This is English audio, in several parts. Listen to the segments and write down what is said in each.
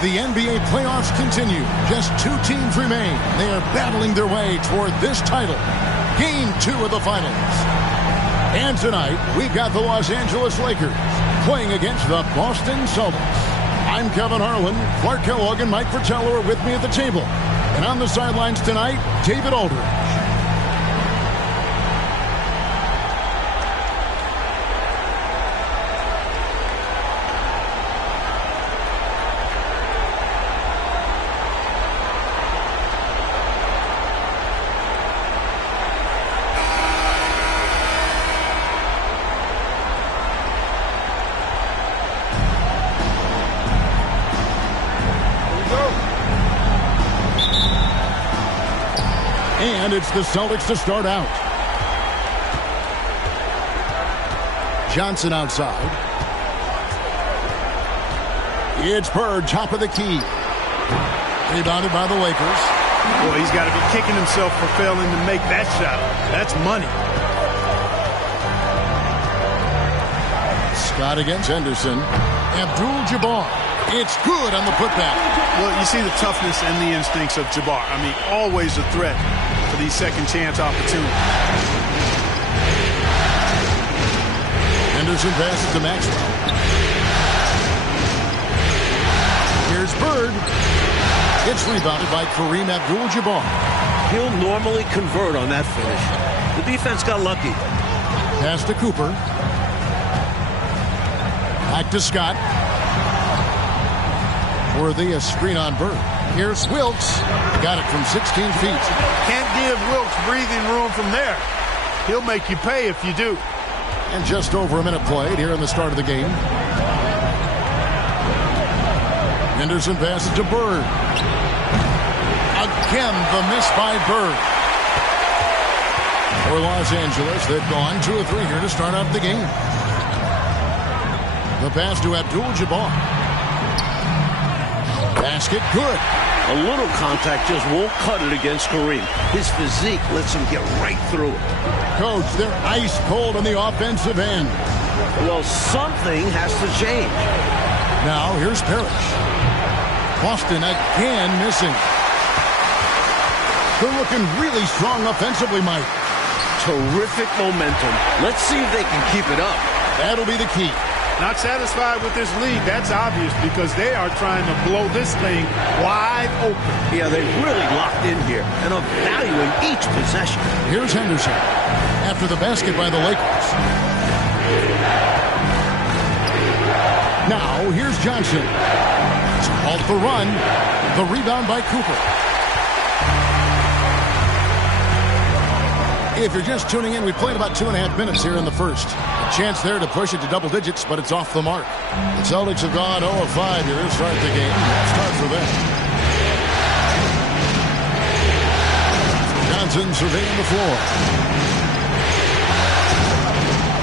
The NBA playoffs continue. Just 2 teams remain. They are battling their way toward this title. Game 2 of the finals. And tonight, we've got the Los Angeles Lakers playing against the Boston Celtics. I'm Kevin Harlan. Clark Kellogg and Mike Fratello are with me at the table. And on the sidelines tonight, David Aldridge. And it's the Celtics to start out. Johnson outside. It's Bird, top of the key. Rebounded by the Lakers. Boy, he's got to be kicking himself for failing to make that shot. That's money. Scott against Henderson. Abdul-Jabbar. It's good on the putback. Well, you see the toughness and the instincts of Jabbar. I mean, always a threat for these second chance opportunities. Henderson passes to Maxwell. Here's Bird. It's rebounded by Kareem Abdul-Jabbar. He'll normally convert on that finish. The defense got lucky. Pass to Cooper. Back to Scott. Worthy, a screen on Bird. Here's Wilkes. Got it from 16 feet. Can't give Wilkes breathing room from there. He'll make you pay if you do. And just over a minute played here in the start of the game. Henderson passes to Bird. Again, the miss by Bird. For Los Angeles, they've gone 2 of 3 here to start out the game. The pass to Abdul-Jabbar. Basket good. A little contact just won't cut it against Kareem. His physique lets him get right through it. Coach, they're ice cold on the offensive end. Well, something has to change. Now, here's Parrish. Boston again missing. They're looking really strong offensively, Mike. Terrific momentum. Let's see if they can keep it up. That'll be the key. Not satisfied with this lead. That's obvious because they are trying to blow this thing wide open. Yeah, they really locked in here and are valuing each possession. Here's Henderson after the basket by the Lakers. Now, here's Johnson. It's called the run. The rebound by Cooper. If you're just tuning in, we played about 2.5 minutes here in the first. A chance there to push it to double digits, but it's off the mark. The Celtics have gone 0 of 5 here to start the game. That's start for them. Johnson surveying the floor.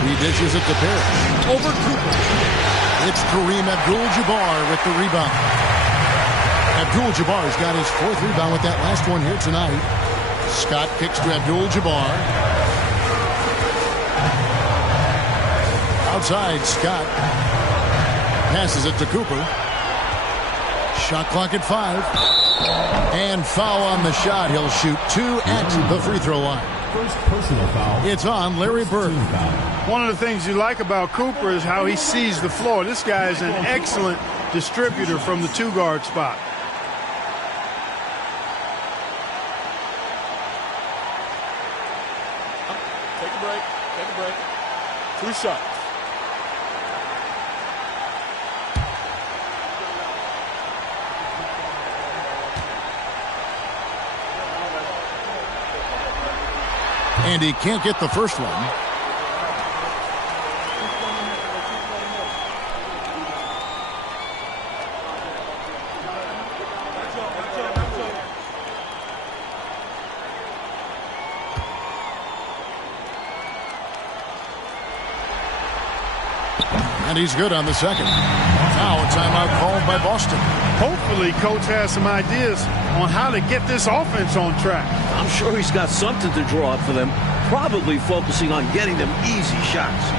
He dishes it to Parrish. Over Cooper. It's Kareem Abdul-Jabbar with the rebound. Abdul-Jabbar's got his 4th rebound with that last one here tonight. Scott kicks to Abdul-Jabbar. Outside, Scott passes it to Cooper. Shot clock at 5. And foul on the shot. He'll shoot 2 at the free throw line. First personal foul. It's on Larry Bird. One of the things you like about Cooper is how he sees the floor. This guy is an excellent distributor from the 2-guard spot. Take a break. Take a break. 2 shots. And he can't get the first one. And he's good on the second. Now a timeout called by Boston. Hopefully, Coach has some ideas on how to get this offense on track. I'm sure he's got something to draw up for them, probably focusing on getting them easy shots.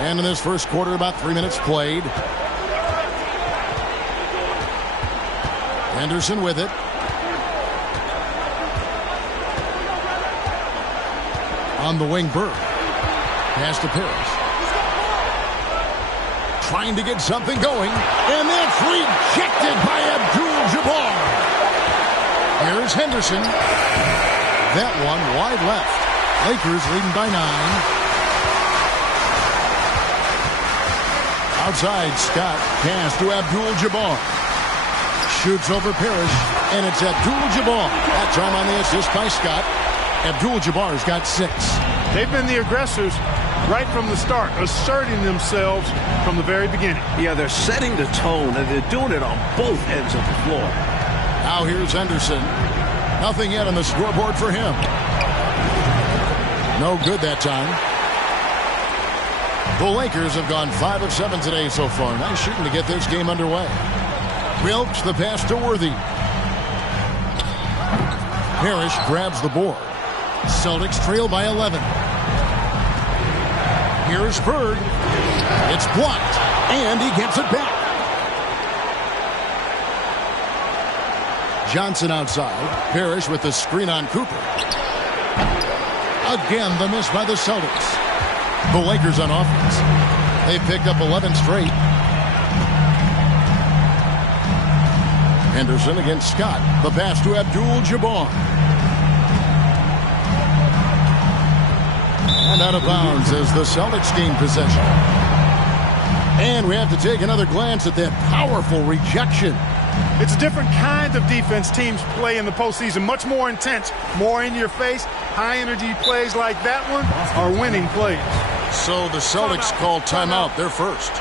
And in this first quarter, about 3 minutes played. Henderson with it. On the wing, Burke. Pass to Paris. Trying to get something going. And that's rejected by Abdul-Jabbar. Here's Henderson. That one wide left. Lakers leading by 9. Outside, Scott. Pass to Abdul-Jabbar. Shoots over Parrish, and it's Abdul-Jabbar. That time on the assist by Scott. Abdul-Jabbar's got 6. They've been the aggressors right from the start, asserting themselves from the very beginning. Yeah, they're setting the tone, and they're doing it on both ends of the floor. Now here's Henderson. Nothing yet on the scoreboard for him. No good that time. The Lakers have gone 5 of 7 today so far. Nice shooting to get this game underway. Wilkes the pass to Worthy. Parrish grabs the board. Celtics trail by 11. Here's Bird. It's blocked, and he gets it back. Johnson outside. Parrish with the screen on Cooper. Again, the miss by the Celtics. The Lakers on offense. They picked up 11 straight. Henderson against Scott. The pass to Abdul-Jabbar. And out of bounds as the Celtics gain possession. And we have to take another glance at that powerful rejection. It's a different kind of defense teams play in the postseason. Much more intense, more in your face. High-energy plays like that one are winning plays. So the Celtics call timeout. They're first.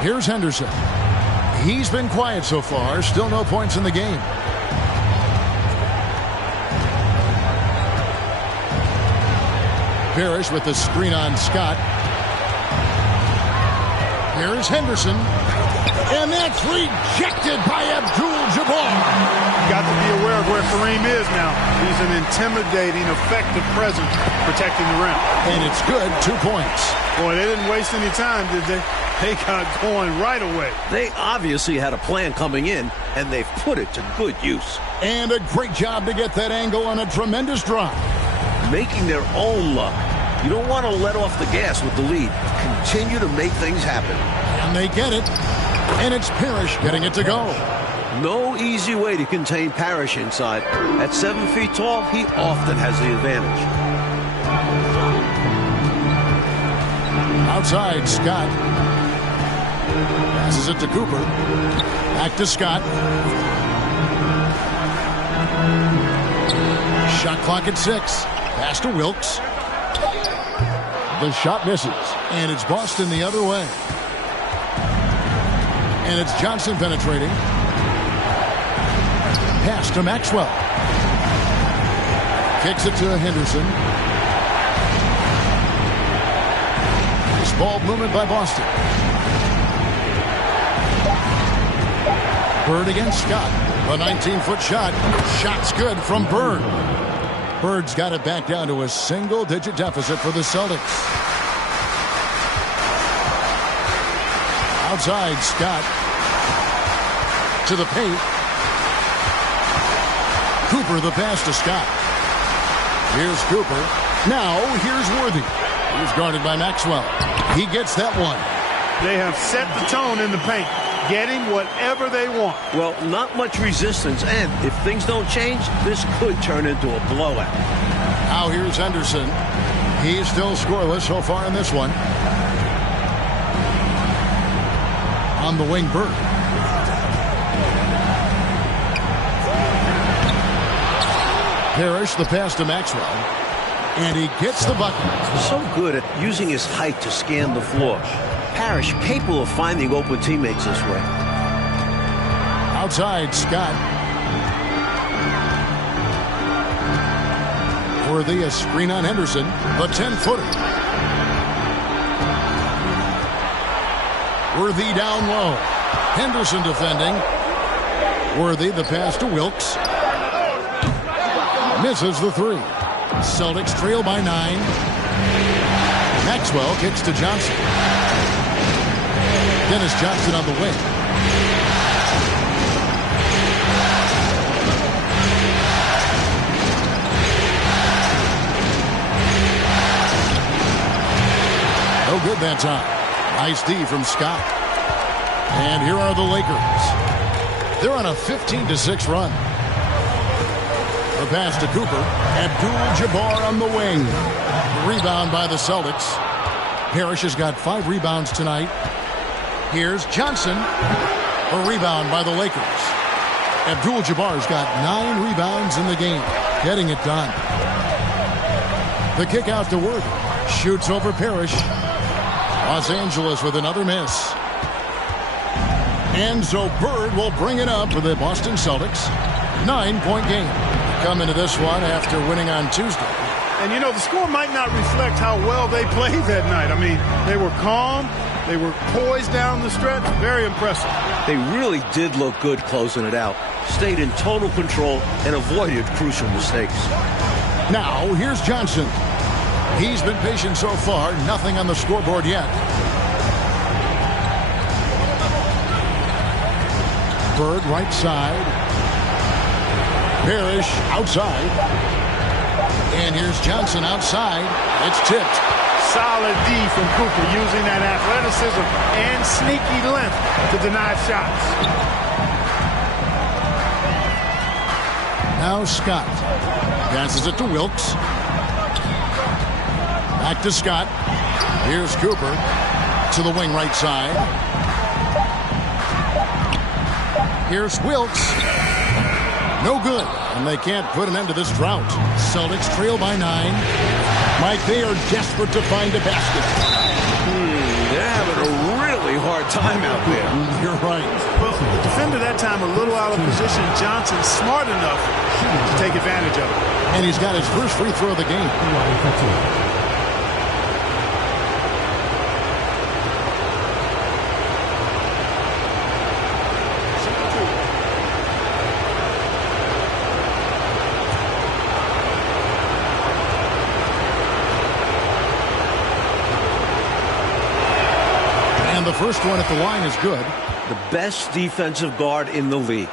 Here's Henderson. He's been quiet so far. Still no points in the game. Parrish with the screen on Scott. Here's Henderson. And that's rejected by Abdul-Jabbar. Got to be aware of where Kareem is now. He's an intimidating, effective presence protecting the rim. And it's good. 2 points. Boy, they didn't waste any time, did they? They got going right away. They obviously had a plan coming in, and they've put it to good use. And a great job to get that angle on a tremendous drive. Making their own luck. You don't want to let off the gas with the lead. Continue to make things happen. And they get it. And it's Parrish getting it to go. No easy way to contain Parrish inside. At 7 feet tall, he often has the advantage. Outside, Scott. Passes it to Cooper. Back to Scott. Shot clock at 6. Pass to Wilkes. The shot misses. And it's Boston the other way. And it's Johnson penetrating. Pass to Maxwell. Kicks it to Henderson. Nice ball movement by Boston. Bird against Scott. A 19-foot shot. Shot's good from Bird. Bird's got it back down to a single-digit deficit for the Celtics. Outside, Scott. To the paint. Cooper the pass to Scott. Here's Cooper. Now here's Worthy. He's guarded by Maxwell. He gets that one. They have set the tone in the paint, getting whatever they want. Well, not much resistance, and if things don't change, this could turn into a blowout. Now here's Henderson. He's still scoreless so far in this one. On the wing, Bird. Parrish the pass to Maxwell. And he gets the bucket. So good at using his height to scan the floor. Parrish capable of finding open teammates this way. Outside, Scott. Worthy, a screen on Henderson. The 10-footer. Worthy down low. Henderson defending. Worthy, the pass to Wilkes. Misses the 3. Celtics trail by 9. Maxwell kicks to Johnson. Dennis Johnson on the wing. No good that time. Nice D from Scott. And here are the Lakers. They're on a 15-6 run. The pass to Cooper. Abdul-Jabbar on the wing. Rebound by the Celtics. Parrish has got 5 rebounds tonight. Here's Johnson. A rebound by the Lakers. Abdul-Jabbar's got 9 rebounds in the game. Getting it done. The kick out to Worthy. Shoots over Parrish. Los Angeles with another miss. And so Bird will bring it up for the Boston Celtics. 9-point game. Come into this one after winning on Tuesday. And, you know, the score might not reflect how well they played that night. I mean, they were calm. They were poised down the stretch. Very impressive. They really did look good closing it out. Stayed in total control and avoided crucial mistakes. Now, here's Johnson. He's been patient so far. Nothing on the scoreboard yet. Bird right side. Parrish outside. And here's Johnson outside. It's tipped. Solid D from Cooper using that athleticism and sneaky length to deny shots. Now Scott. Passes it to Wilkes. Back to Scott. Here's Cooper to the wing right side. Here's Wilkes. No good. And they can't put an end to this drought. Celtics trail by 9. Mike, they are desperate to find a basket. They're having a really hard time out there. You're right. Well, the defender that time a little out of position. Johnson smart enough to take advantage of it. And he's got his first free throw of the game. The first one at the line is good. The best defensive guard in the league.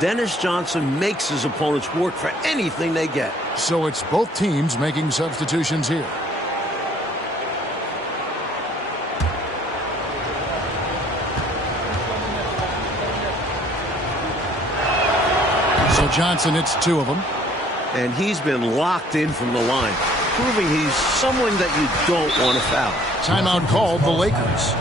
Dennis Johnson makes his opponents work for anything they get. So it's both teams making substitutions here. So Johnson hits 2 of them. And he's been locked in from the line, proving he's someone that you don't want to foul. Timeout called the Lakers.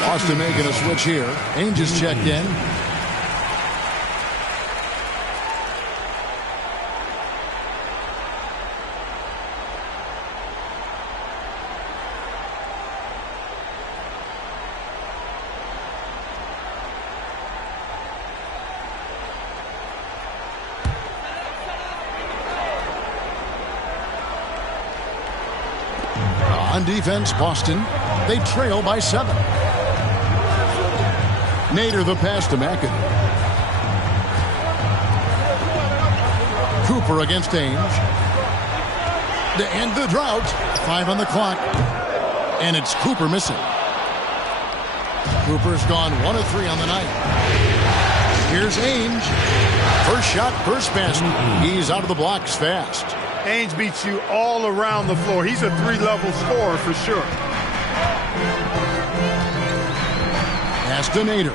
Boston making a switch here. Ainge is checked in. On defense, Boston, they trail by 7. Nader the pass to McAdoo. Cooper against Ainge. To end the drought. 5 on the clock. And it's Cooper missing. Cooper's gone 1 of 3 on the night. Here's Ainge. First shot, first basket. He's out of the blocks fast. Ainge beats you all around the floor. He's a 3-level scorer for sure. Pass to Nader.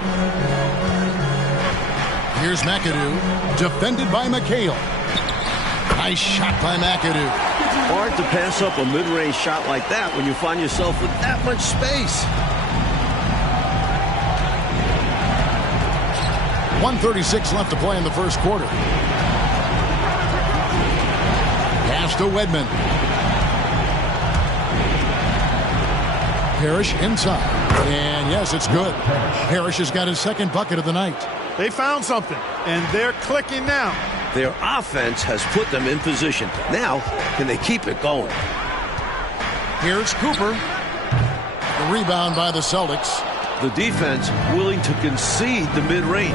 Here's McAdoo. Defended by McHale. Nice shot by McAdoo. Hard to pass up a mid-range shot like that when you find yourself with that much space. 1:36 left to play in the first quarter. Pass to Wedman. Parrish inside. And yes, it's good. Parrish has got his second bucket of the night. They found something, and they're clicking now. Their offense has put them in position. Now, can they keep it going? Here's Cooper. The rebound by the Celtics. The defense willing to concede the mid-range.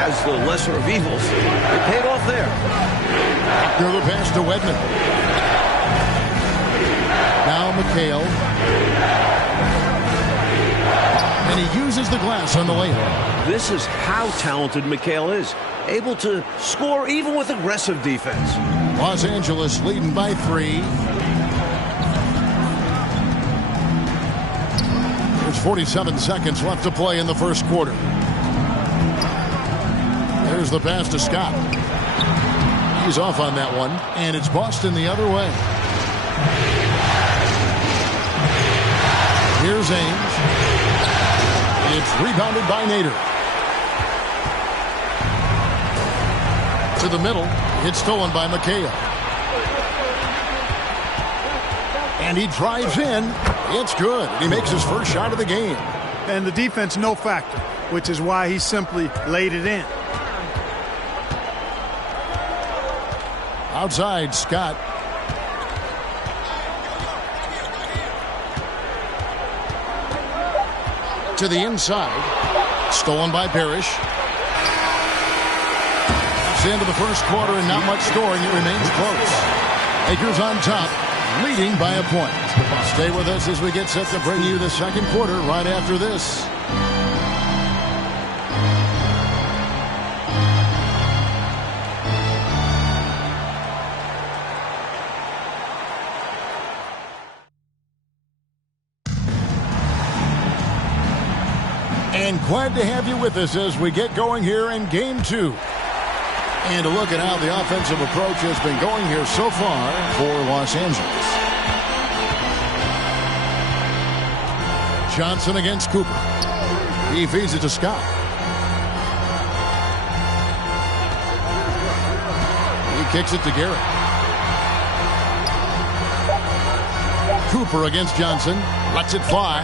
As the lesser of evils, it paid off there. Through the pass to Wedman. Now McHale. And he uses the glass on the layup. This is how talented McHale is. Able to score even with aggressive defense. Los Angeles leading by 3. There's 47 seconds left to play in the first quarter. There's the pass to Scott. He's off on that one, and it's Boston the other way. Here's Ainge. It's rebounded by Nader. To the middle. It's stolen by McHale. And he drives in. It's good. He makes his first shot of the game. And the defense no factor, which is why he simply laid it in. Outside, Scott. To the inside. Stolen by Parrish. It's the end of the first quarter and not much scoring. It remains close. Lakers on top, leading by a point. Stay with us as we get set to bring you the second quarter right after this. And glad to have you with us as we get going here in Game 2. And a look at how the offensive approach has been going here so far for Los Angeles. Johnson against Cooper. He feeds it to Scott. He kicks it to Garrett. Cooper against Johnson. Lets it fly.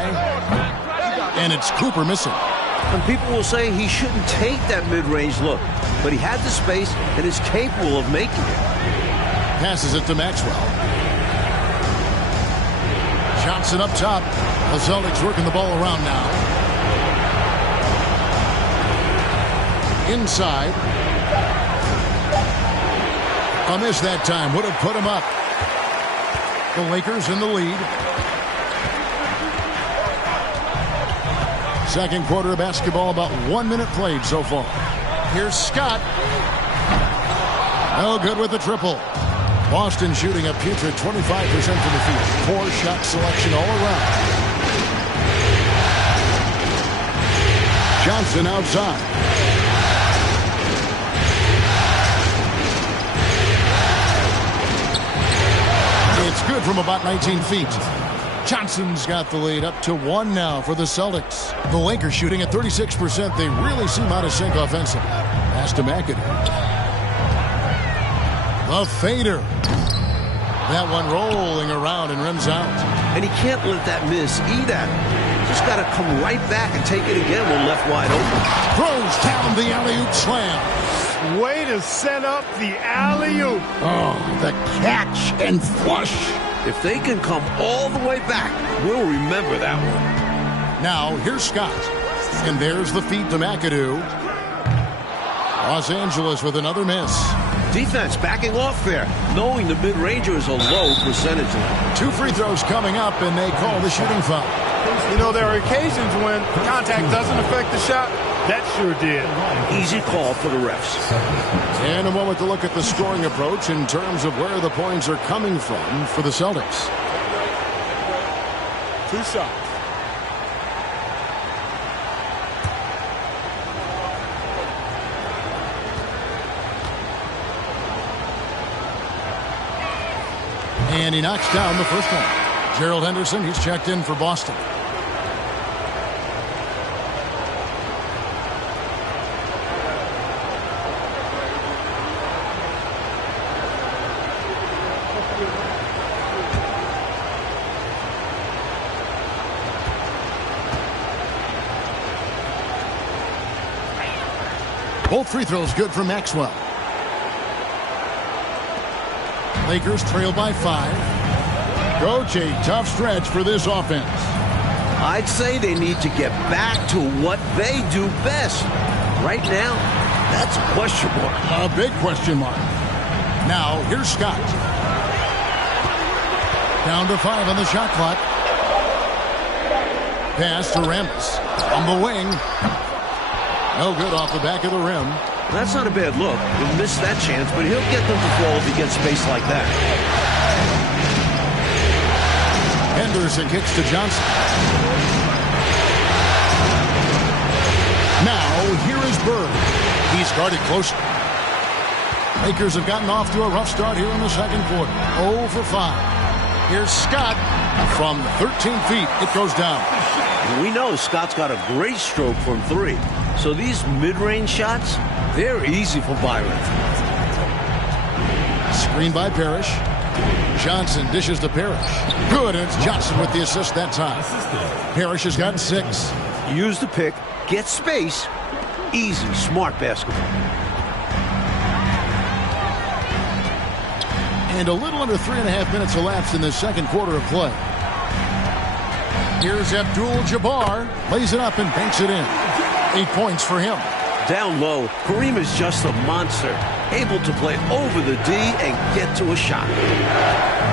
And it's Cooper missing. And people will say he shouldn't take that mid-range look, but he had the space and is capable of making it. Passes it to Maxwell. Johnson up top. The Celtics working the ball around now. Inside. A miss that time. Would have put him up. The Lakers in the lead. Second quarter of basketball, about 1 minute played so far. Here's Scott. No good with the triple. Boston shooting a putrid 25% from the field. Poor shot selection all around. Johnson outside. It's good from about 19 feet. Johnson's got the lead up to 1 now for the Celtics. The Lakers shooting at 36%. They really seem out of sync offensively. Pass to McAdoo. The fader. That one rolling around and rims out. And he can't let that miss eat at him. Just got to come right back and take it again when left wide open. Throws down the alley-oop slam. Way to set up the alley-oop. Oh, the catch and flush. If they can come all the way back, we'll remember that one. Now, here's Scott. And there's the feed to McAdoo. Los Angeles with another miss. Defense backing off there, knowing the mid-ranger is a low percentage. 2 free throws coming up, and they call the shooting foul. You know, there are occasions when contact doesn't affect the shot. That sure did. Easy call for the refs. And a moment to look at the scoring approach in terms of where the points are coming from for the Celtics. 2 shots. And he knocks down the first one. Gerald Henderson, he's checked in for Boston. Both free throws good for Maxwell. Lakers trail by 5. Coach, a tough stretch for this offense. I'd say they need to get back to what they do best. Right now, that's a question mark. A big question mark. Now, here's Scott. Down to 5 on the shot clock. Pass to Ramos. On the wing. No good off the back of the rim. That's not a bad look. He'll miss that chance, but he'll get them to fall if he gets space like that. Henderson kicks to Johnson. Now, here is Bird. He's guarded closely. Lakers have gotten off to a rough start here in the second quarter. 0 for 5. Here's Scott from 13 feet. It goes down. We know Scott's got a great stroke from 3. So these mid-range shots, they're easy for Byron. Screen by Parrish. Johnson dishes to Parrish. Good, and it's Johnson with the assist that time. Parrish has got 6. Use the pick, get space. Easy, smart basketball. And a little under 3.5 minutes elapsed in the second quarter of play. Here's Abdul-Jabbar. Lays it up and banks it in. 8 points for him. Down low, Kareem is just a monster. Able to play over the D and get to a shot.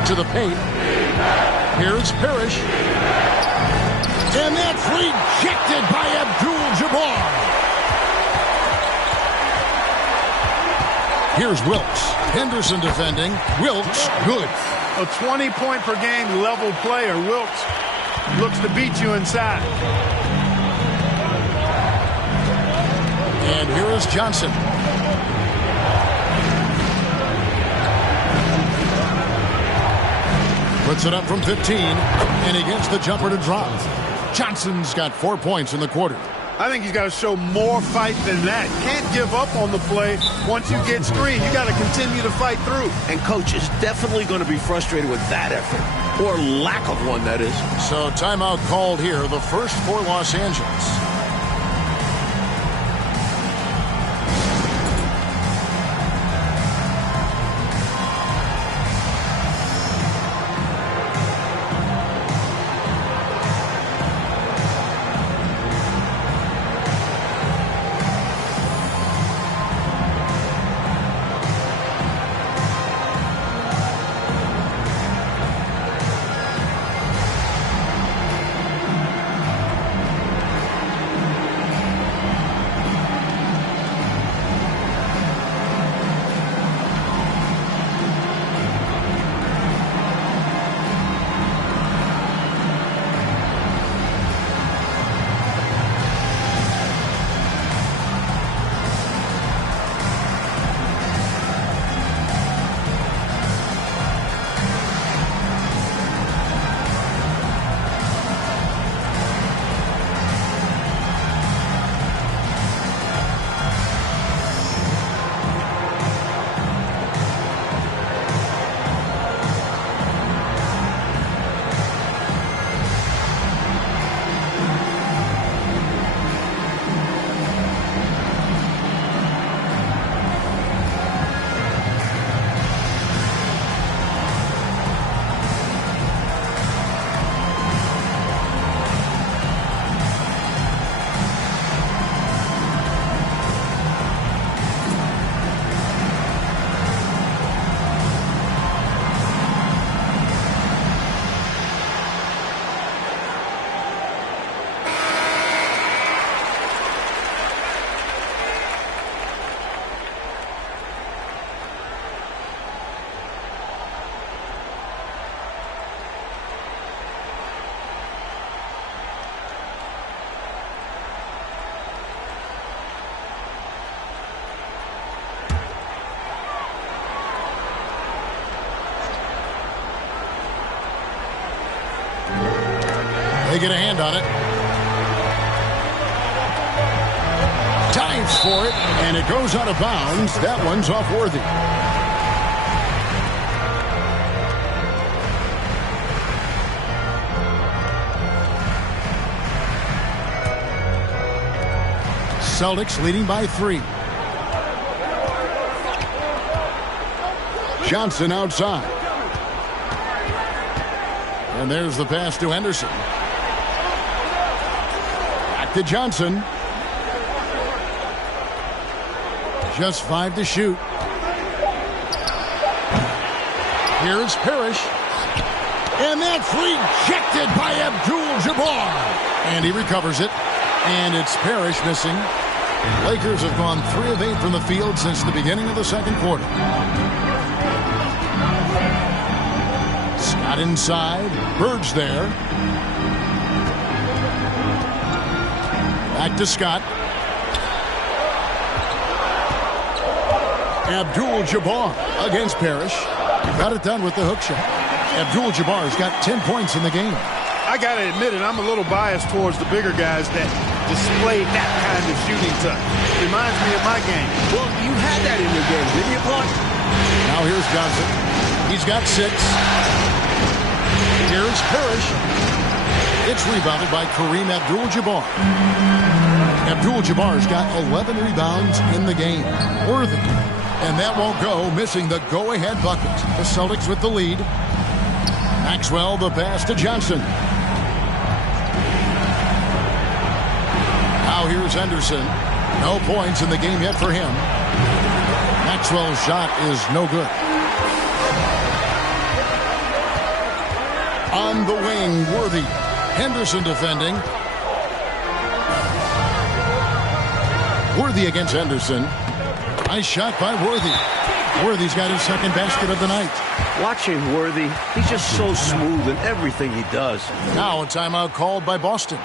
To the paint. Here's Parrish. And that's rejected by Abdul-Jabbar. Here's Wilkes. Henderson defending. Wilkes, good. A 20-point-per-game level player. Wilkes looks to beat you inside. And here is Johnson. Puts it up from 15, and he gets the jumper to drop. Johnson's got 4 points in the quarter. I think he's got to show more fight than that. Can't give up on the play. Once you get screened, you got to continue to fight through. And coach is definitely going to be frustrated with that effort, or lack of one, that is. So timeout called here, the first for Los Angeles. They get a hand on it. Dives for it, and it goes out of bounds. That one's off Worthy. Celtics leading by 3. Johnson outside. And there's the pass to Henderson. Back to Johnson. Just 5 to shoot. Here's Parrish. And that's rejected by Abdul-Jabbar. And he recovers it. And it's Parrish missing. Lakers have gone 3 of 8 from the field since the beginning of the second quarter. Scott inside. Bird's there. Back to Scott. Abdul-Jabbar against Parrish. Got it done with the hook shot. Abdul-Jabbar's got 10 points in the game. I got to admit it, I'm a little biased towards the bigger guys that display that kind of shooting touch. Reminds me of my game. Well, you had that in your game, didn't you, Clark? Now here's Johnson. He's got 6. Here's Parrish. It's rebounded by Kareem Abdul-Jabbar. Abdul-Jabbar's got 11 rebounds in the game. Worthy. And that won't go, missing the go-ahead bucket. The Celtics with the lead. Maxwell, the pass to Johnson. Now here's Henderson. No points in the game yet for him. Maxwell's shot is no good. On the wing, Worthy. Henderson defending. Worthy against Henderson. Nice shot by Worthy. Worthy's got his second basket of the night. Watching Worthy, he's just so smooth in everything he does. Now a timeout called by Boston.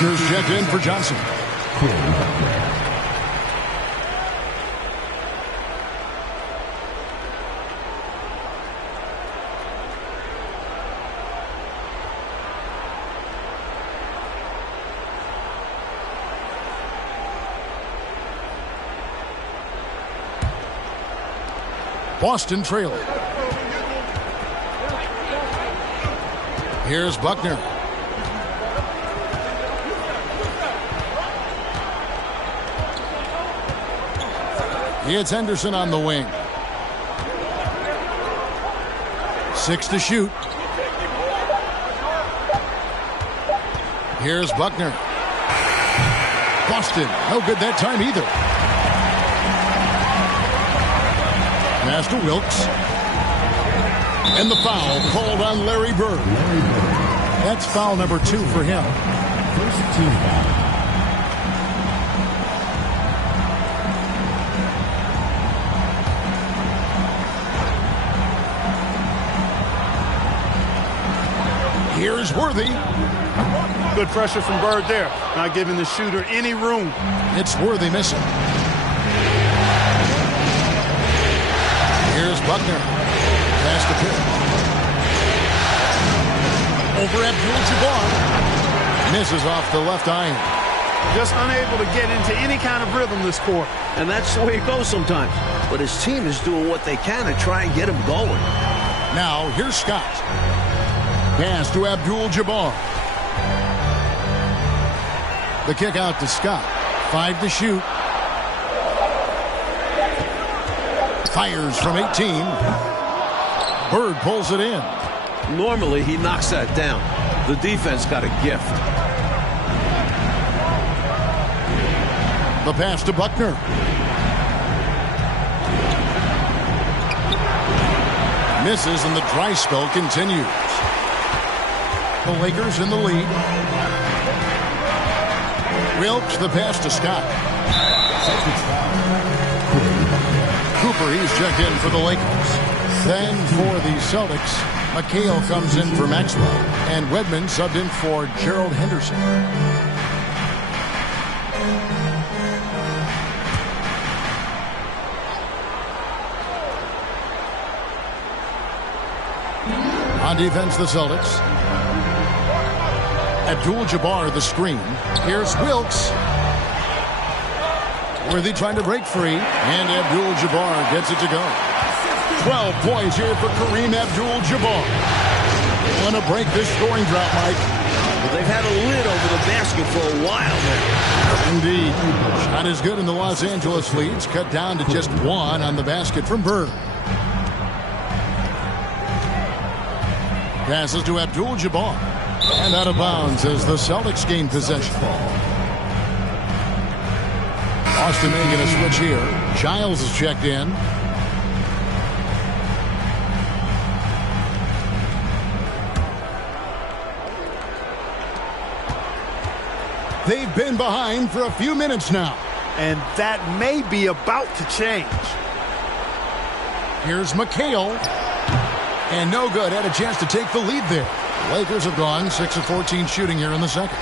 Buckner's checked in for Johnson. Boston trailing. Here's Buckner. It's Henderson on the wing. 6 to shoot. Here's Buckner. Boston, no good that time either. Pass to Wilkes. And the foul called on Larry Bird. That's foul number 2 for him. First team foul. Here's Worthy. Good pressure from Bird there. Not giving the shooter any room. It's Worthy missing. Here's Buckner. Pass to Pitt. Over Abdul-Jabbar. Misses off the left iron. Just unable to get into any kind of rhythm this quarter. And that's the way it goes sometimes. But his team is doing what they can to try and get him going. Now, here's Scott. Pass to Abdul-Jabbar. The kick out to Scott. 5 to shoot. Fires from 18. Bird pulls it in. Normally, he knocks that down. The defense got a gift. The pass to Buckner. Misses and the dry spell continues. The Lakers in the lead. Wilkes, the pass to Scott. Cooper, he's checked in for the Lakers. Then for the Celtics, McHale comes in for Maxwell. And Wedman subbed in for Gerald Henderson. On defense, the Celtics. Abdul-Jabbar, the screen. Here's Wilkes. Worthy trying to break free, and Abdul-Jabbar gets it to go. 12 points here for Kareem Abdul-Jabbar. Want to break this scoring drought, Mike? Well, they've had a lid over the basket for a while now. Indeed. Shot is good, and the Los Angeles leads cut down to just one on the basket from Bird. Passes to Abdul-Jabbar. And out of bounds as the Celtics gain possession. Austin making a switch here. Giles is checked in. They've been behind for a few minutes now. And that may be about to change. Here's McHale. And no good. Had a chance to take the lead there. Lakers have gone 6 of 14 shooting here in the second.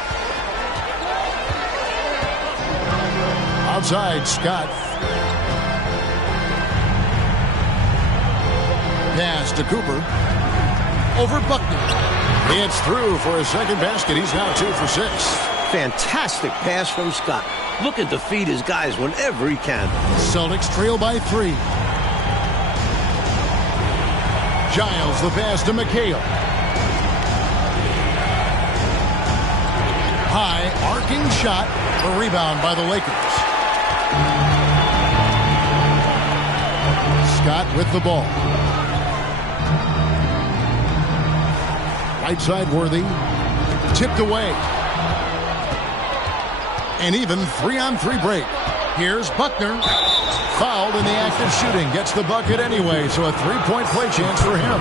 Outside, Scott. Pass to Cooper. Over Buckner. It's through for a second basket. He's now 2 for 6. Fantastic pass from Scott. Looking to feed his guys whenever he can. Celtics trail by 3. Giles, the pass to McHale. High, arcing shot. A rebound by the Lakers. Scott with the ball. Right side, Worthy. Tipped away. And even 3-on-3 break. Here's Buckner. Fouled in the act of shooting. Gets the bucket anyway, so a 3-point play chance for him.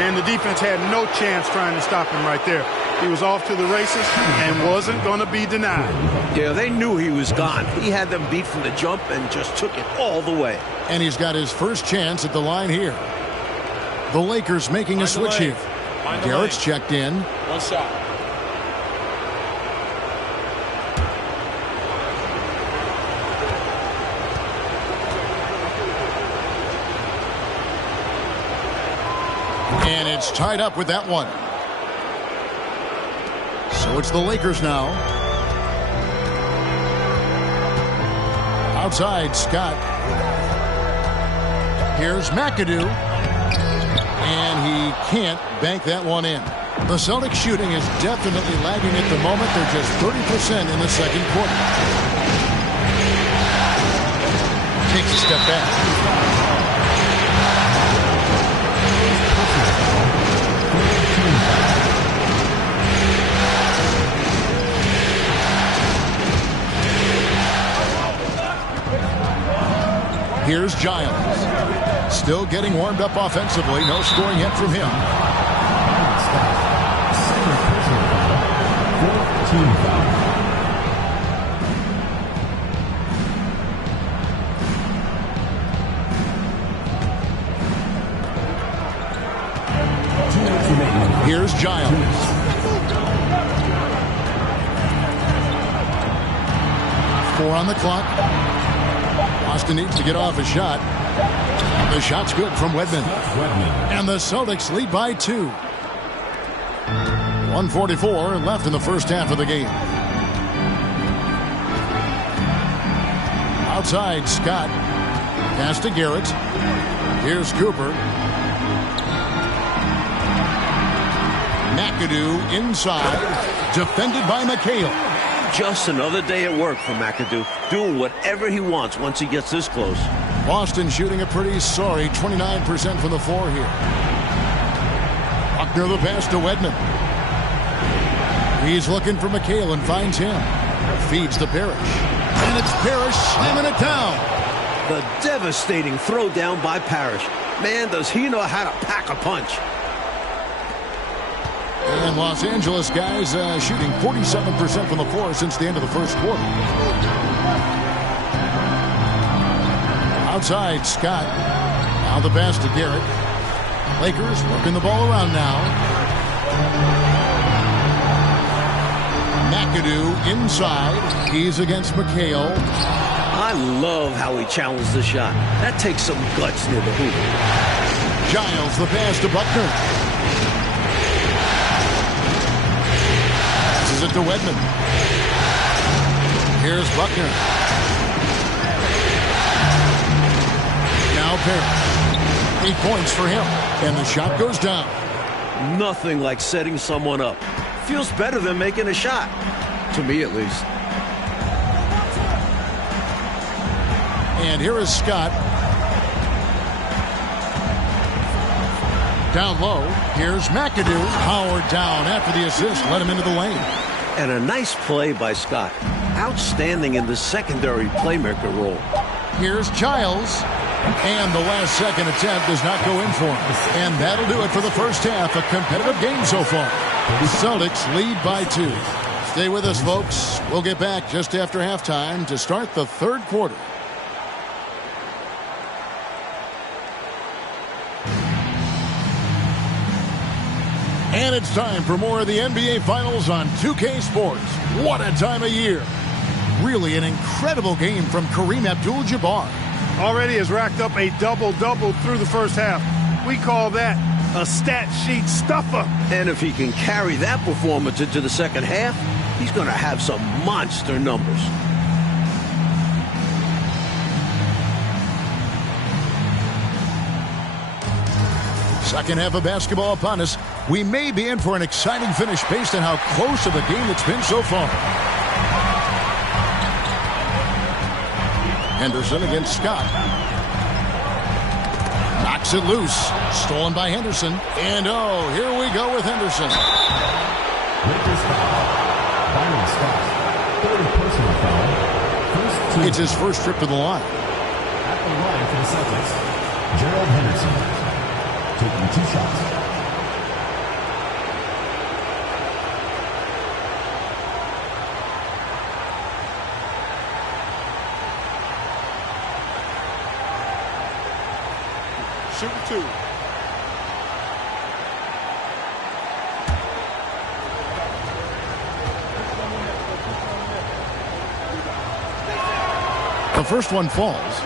And the defense had no chance trying to stop him right there. He was off to the races and wasn't going to be denied. Yeah, they knew he was gone. He had them beat from the jump and just took it all the way. And he's got his first chance at the line here. The Lakers making a switch here. Garrett's checked in. One shot. And it's tied up with that one. So it's the Lakers now. Outside, Scott. Here's McAdoo. And he can't bank that one in. The Celtics shooting is definitely lagging at the moment. They're just 30% in the second quarter. Takes a step back. Here's Giles. Still getting warmed up offensively. No scoring yet from him. Here's Giles. Four on the clock. Austin needs to get off a shot. The shot's good from Wedman. And the Celtics lead by 2. 1:44 left in the first half of the game. Outside, Scott. Pass to Garrett. Here's Cooper. McAdoo inside. Defended by McHale. Just another day at work for McAdoo, doing whatever he wants once he gets this close. Boston shooting a pretty sorry 29% from the floor here. Buckner the pass to Wedman. He's looking for McHale and finds him. Feeds to Parrish. And it's Parrish slamming it down. The devastating throwdown by Parrish. Man, does he know how to pack a punch. And Los Angeles guys shooting 47% from the floor since the end of the first quarter. Outside, Scott. Now the pass to Garrett. Lakers working the ball around now. McAdoo inside. He's against McHale. I love how he challenged the shot. That takes some guts near the hoop. Giles the pass to Buckner. Passes it to Wedman. Here's Buckner. Parrish. 8 points for him. And the shot goes down. Nothing like setting someone up. Feels better than making a shot. To me, at least. And here is Scott. Down low. Here's McAdoo. Powered down after the assist. Let him into the lane. And a nice play by Scott. Outstanding in the secondary playmaker role. Here's Giles. And the last second attempt does not go in for him. And that'll do it for the first half. A competitive game so far. The Celtics lead by 2. Stay with us, folks. We'll get back just after halftime to start the third quarter. And it's time for more of the NBA Finals on 2K Sports. What a time of year. Really an incredible game from Kareem Abdul-Jabbar. Already has racked up a double-double through the first half. We call that a stat sheet stuffer. And if he can carry that performance into the second half, he's going to have some monster numbers. Second half of basketball upon us. We may be in for an exciting finish based on how close of a game it's been so far. Henderson against Scott. Knocks it loose. Stolen by Henderson. And oh, here we go with Henderson. Lakers foul. Byron Scott. Third personal foul. First team. It's his first trip to the line. At the line for the Celtics, Gerald Henderson. Taking 2 shots. Shooting 2. The first one falls.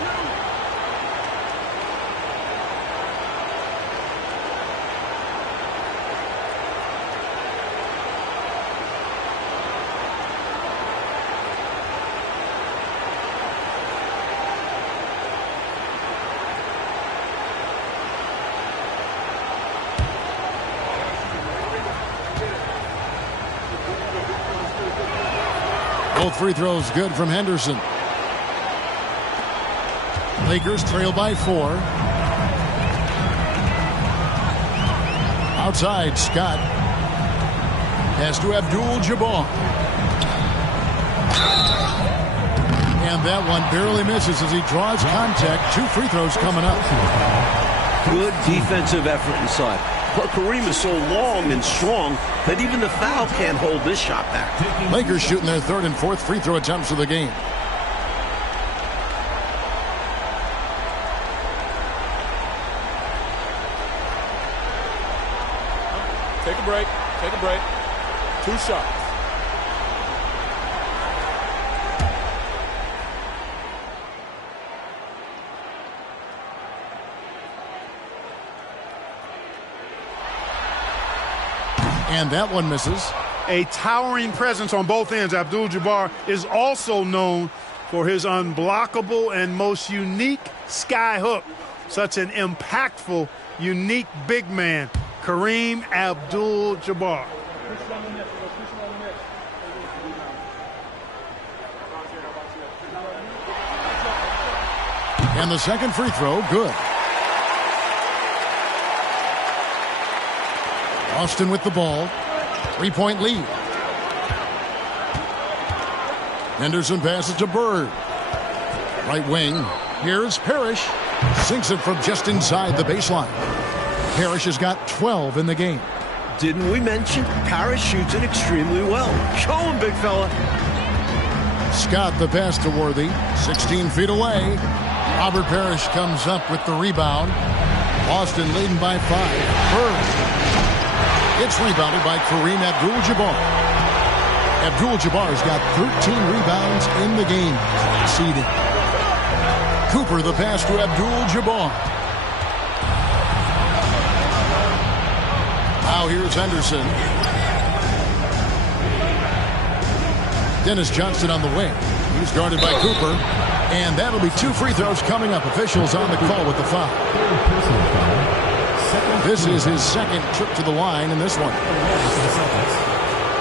Both free throws good from Henderson. Lakers trail by 4. Outside, Scott. Pass to Abdul-Jabbar. And that one barely misses as he draws contact. 2 free throws coming up. Good defensive effort inside. But Kareem is so long and strong that even the foul can't hold this shot back. Lakers shooting their 3rd and 4th free throw attempts of the game. Take a break. Take a break. 2 shots. And that one misses. A towering presence on both ends. Abdul-Jabbar is also known for his unblockable and most unique sky hook. Such an impactful, unique big man, Kareem Abdul-Jabbar. And the second free throw, good. Austin with the ball. 3-point lead. Henderson passes to Bird. Right wing. Here's Parrish. Sinks it from just inside the baseline. Parrish has got 12 in the game. Didn't we mention Parrish shoots it extremely well? Show him, big fella. Scott the pass to Worthy. 16 feet away. Robert Parrish comes up with the rebound. Austin leading by 5. Bird. It's rebounded by Kareem Abdul-Jabbar. Abdul-Jabbar's got 13 rebounds in the game. Conceding. Cooper the pass to Abdul-Jabbar. Now here's Henderson. Dennis Johnson on the wing. He's guarded by Cooper. And that'll be 2 free throws coming up. Officials on the call with the foul. This is his second trip to the line in this one.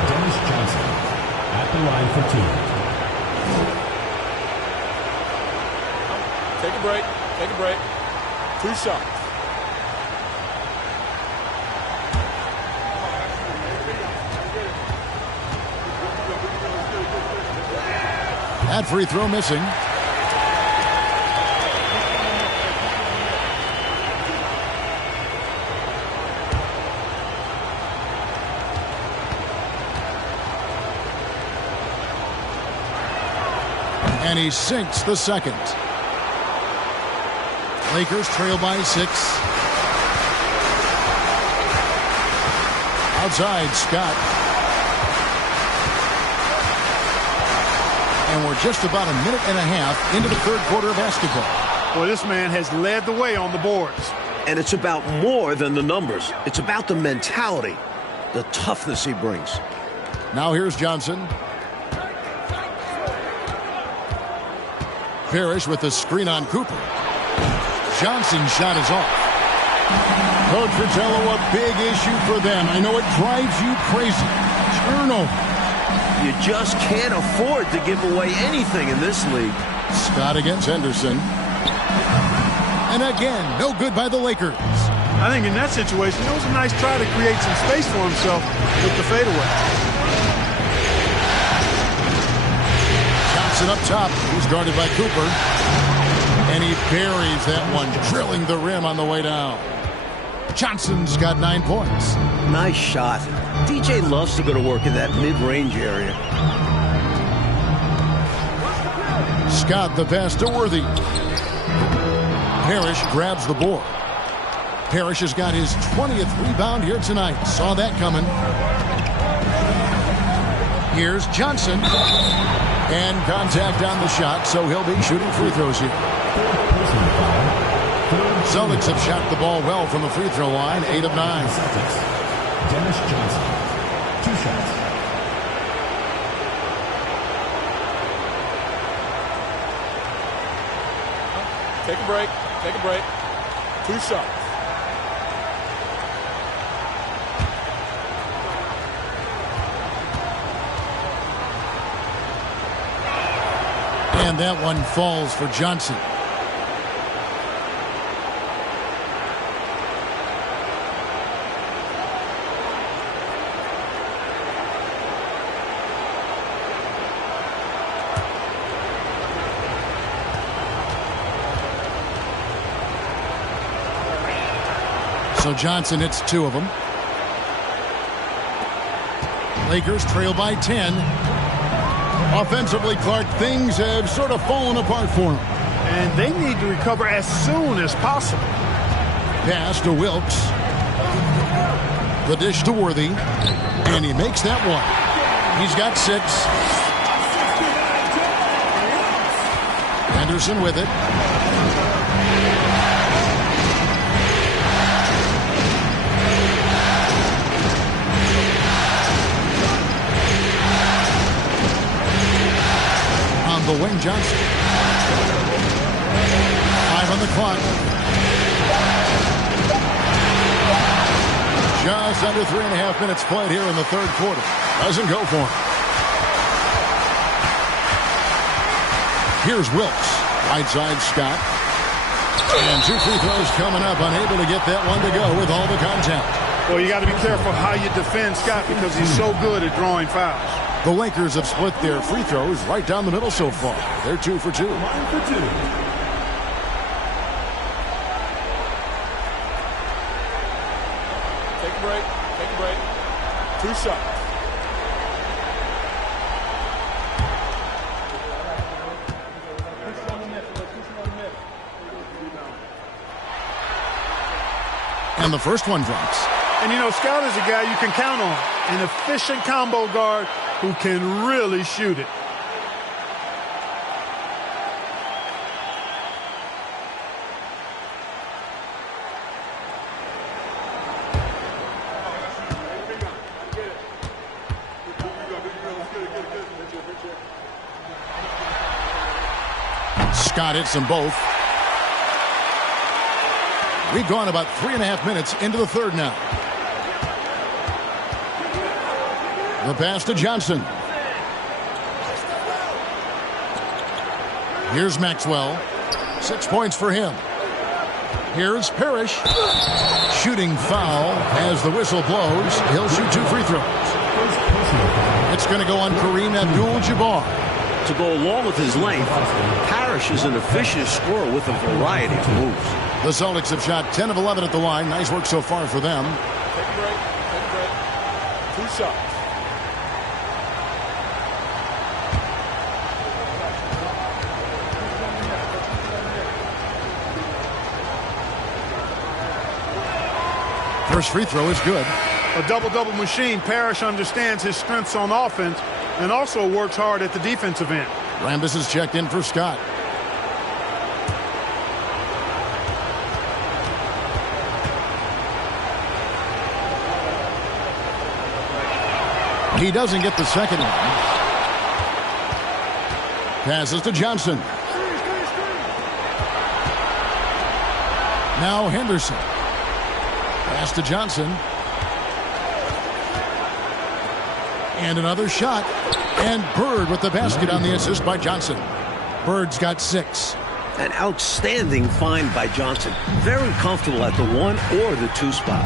Dennis Johnson at the line for 2. Take a break. Take a break. 2 shots. That free throw missing. And he sinks the second. Lakers trail by 6. Outside, Scott. And we're just about a minute and a half into the third quarter of basketball. Well, this man has led the way on the boards. And it's about more than the numbers. It's about the mentality, the toughness he brings. Now here's Johnson. Parrish with the screen on Cooper. Johnson's shot is off. Coach Fratello, a big issue for them. I know it drives you crazy. Turnover. You just can't afford to give away anything in this league. Scott against Henderson. And again, no good by the Lakers. I think in that situation, it was a nice try to create some space for himself with the fadeaway. Johnson up top. He's guarded by Cooper. And he buries that one, drilling the rim on the way down. Johnson's got 9 points. Nice shot. DJ loves to go to work in that mid-range area. Scott the pass to Worthy. Parrish grabs the board. Parrish has got his 20th rebound here tonight. Saw that coming. Here's Johnson. And contact on the shot, so he'll be shooting free throws here. Celtics have shot the ball well from the free throw line, 8 of 9. Celtics, Dennis Johnson, 2 shots. Take a break. Take a break. 2 shots. And that one falls for Johnson. So Johnson hits 2 of them. Lakers trail by 10. Offensively, Clark, things have sort of fallen apart for him. And they need to recover as soon as possible. Pass to Wilkes. The dish to Worthy. And he makes that one. He's got 6. Henderson with it. The wing, Johnson. 5 on the clock. Just under 3.5 minutes played here in the third quarter. Doesn't go for him. Here's Wilkes. Right side, Scott. And 2 free throws coming up. Unable to get that one to go with all the contact. Well, you got to be careful how you defend Scott because he's so good at drawing fouls. The Lakers have split their free throws right down the middle so far. They're 2 for 2. Line for 2. Take a break. Take a break. 2 shots. And the first one drops. And, you know, Scott is a guy you can count on. An efficient combo guard who can really shoot it. Scott hits them both. We've gone about 3.5 minutes into the third now. The pass to Johnson. Here's Maxwell. 6 points for him. Here's Parrish. Shooting foul as the whistle blows. He'll shoot 2 free throws. It's going to go on Kareem Abdul-Jabbar. To go along with his length, Parrish is an efficient scorer with a variety of moves. The Celtics have shot 10 of 11 at the line. Nice work so far for them. Take a break. Take a break. 2 shots. First free throw is good. A double-double machine. Parrish understands his strengths on offense and also works hard at the defensive end. Rambis is checked in for Scott. He doesn't get the second one. Passes to Johnson. Now Henderson. Pass to Johnson. And another shot. And Bird with the basket on the assist by Johnson. Bird's got 6. An outstanding find by Johnson. Very comfortable at the 1 or the 2 spot.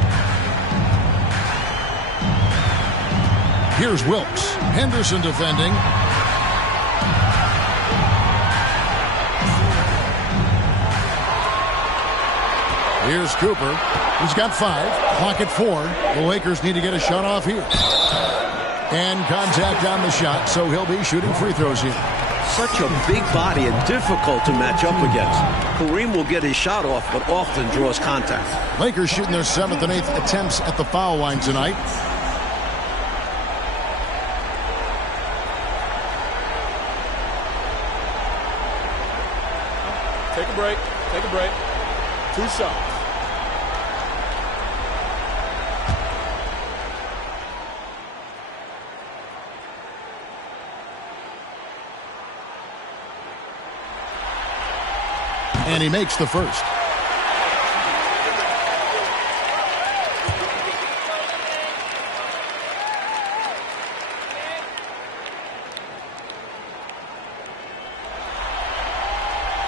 Here's Wilkes. Henderson defending. Here's Cooper. He's got 5. Clock at 4. The Lakers need to get a shot off here. And contact on the shot, so he'll be shooting free throws here. Such a big body and difficult to match up against. Kareem will get his shot off, but often draws contact. Lakers shooting their 7th and 8th attempts at the foul line tonight. Take a break. Take a break. 2 shots. And he makes the first.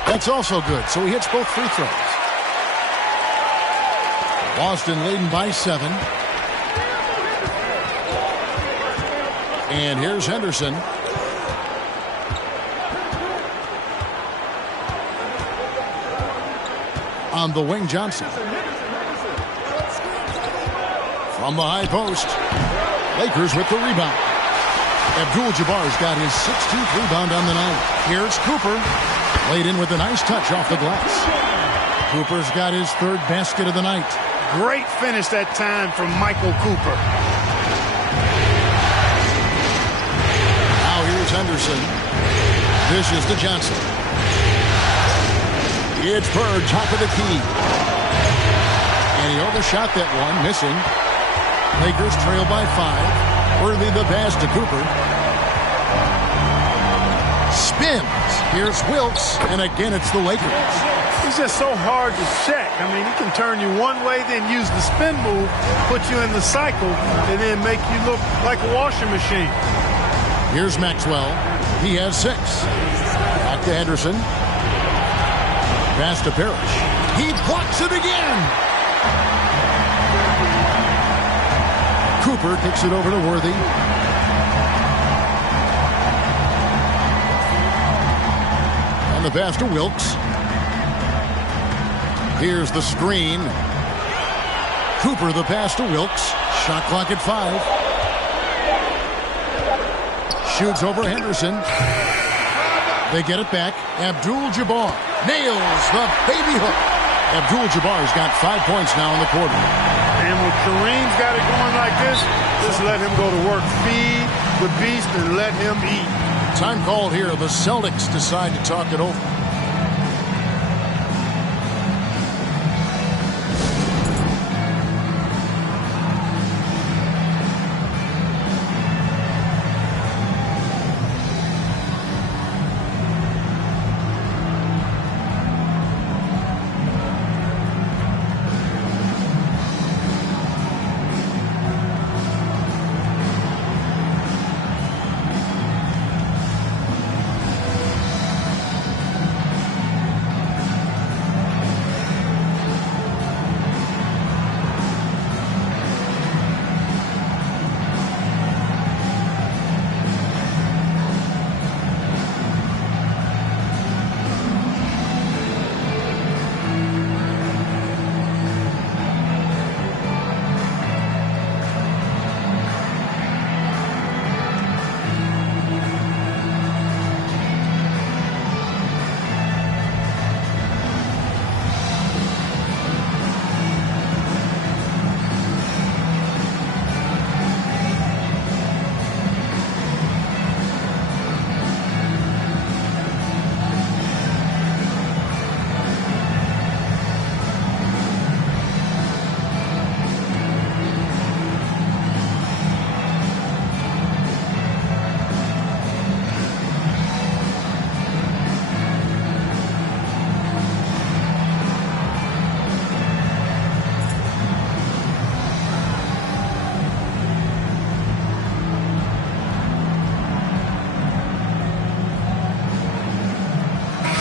That's also good, so he hits both free throws. Boston leading by 7. And here's Henderson. On the wing, Johnson. From the high post. Lakers with the rebound. Abdul-Jabbar's got his 16th rebound on the night. Here's Cooper. Laid in with a nice touch off the glass. Cooper's got his 3rd basket of the night. Great finish that time from Michael Cooper. Now here's Henderson. Dishes to Johnson. It's Bird, top of the key. And he overshot that one, missing. Lakers trail by 5. Worthy the pass to Cooper. Spins. Here's Wilkes, and again it's the Lakers. He's just so hard to check. I mean, he can turn you one way, then use the spin move, put you in the cycle, and then make you look like a washing machine. Here's Maxwell. He has 6. Back to Henderson. Pass to Parrish. He blocks it again. Cooper kicks it over to Worthy. And the pass to Wilkes. Here's the screen. Cooper the pass to Wilkes. Shot clock at 5. Shoots over Henderson. They get it back. Abdul-Jabbar nails the baby hook. Abdul-Jabbar's got 5 points now in the quarter. And when Kareem's got it going like this, just let him go to work. Feed the beast and let him eat. Time called here. The Celtics decide to talk it over.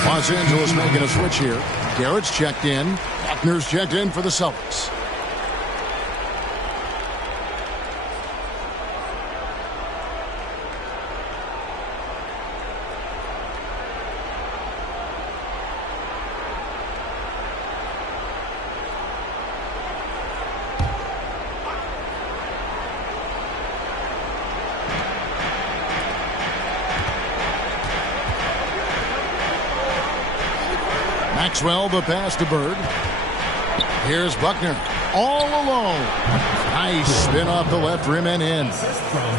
Los Angeles making a switch here. Garrett's checked in. Buckner's checked in for the Celtics. Maxwell, the pass to Bird. Here's Buckner, all alone. Nice spin off the left rim and in.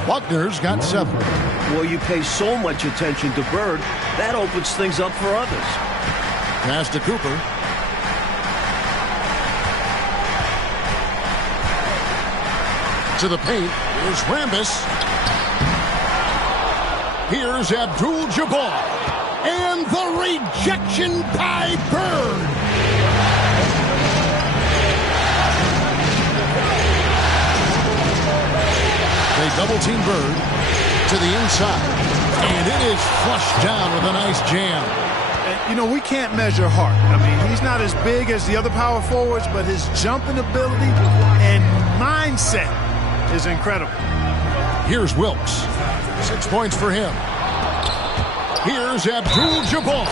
Buckner's got 7. Well, you pay so much attention to Bird, that opens things up for others. Pass to Cooper. To the paint. Here's Rambis. Here's Abdul-Jabbar. And the rejection by Bird. They double-team Bird to the inside. And it is flushed down with a nice jam. And, you know, we can't measure Hart. I mean, he's not as big as the other power forwards, but his jumping ability and mindset is incredible. Here's Wilkes. 6 points for him. Here's Abdul-Jabbar.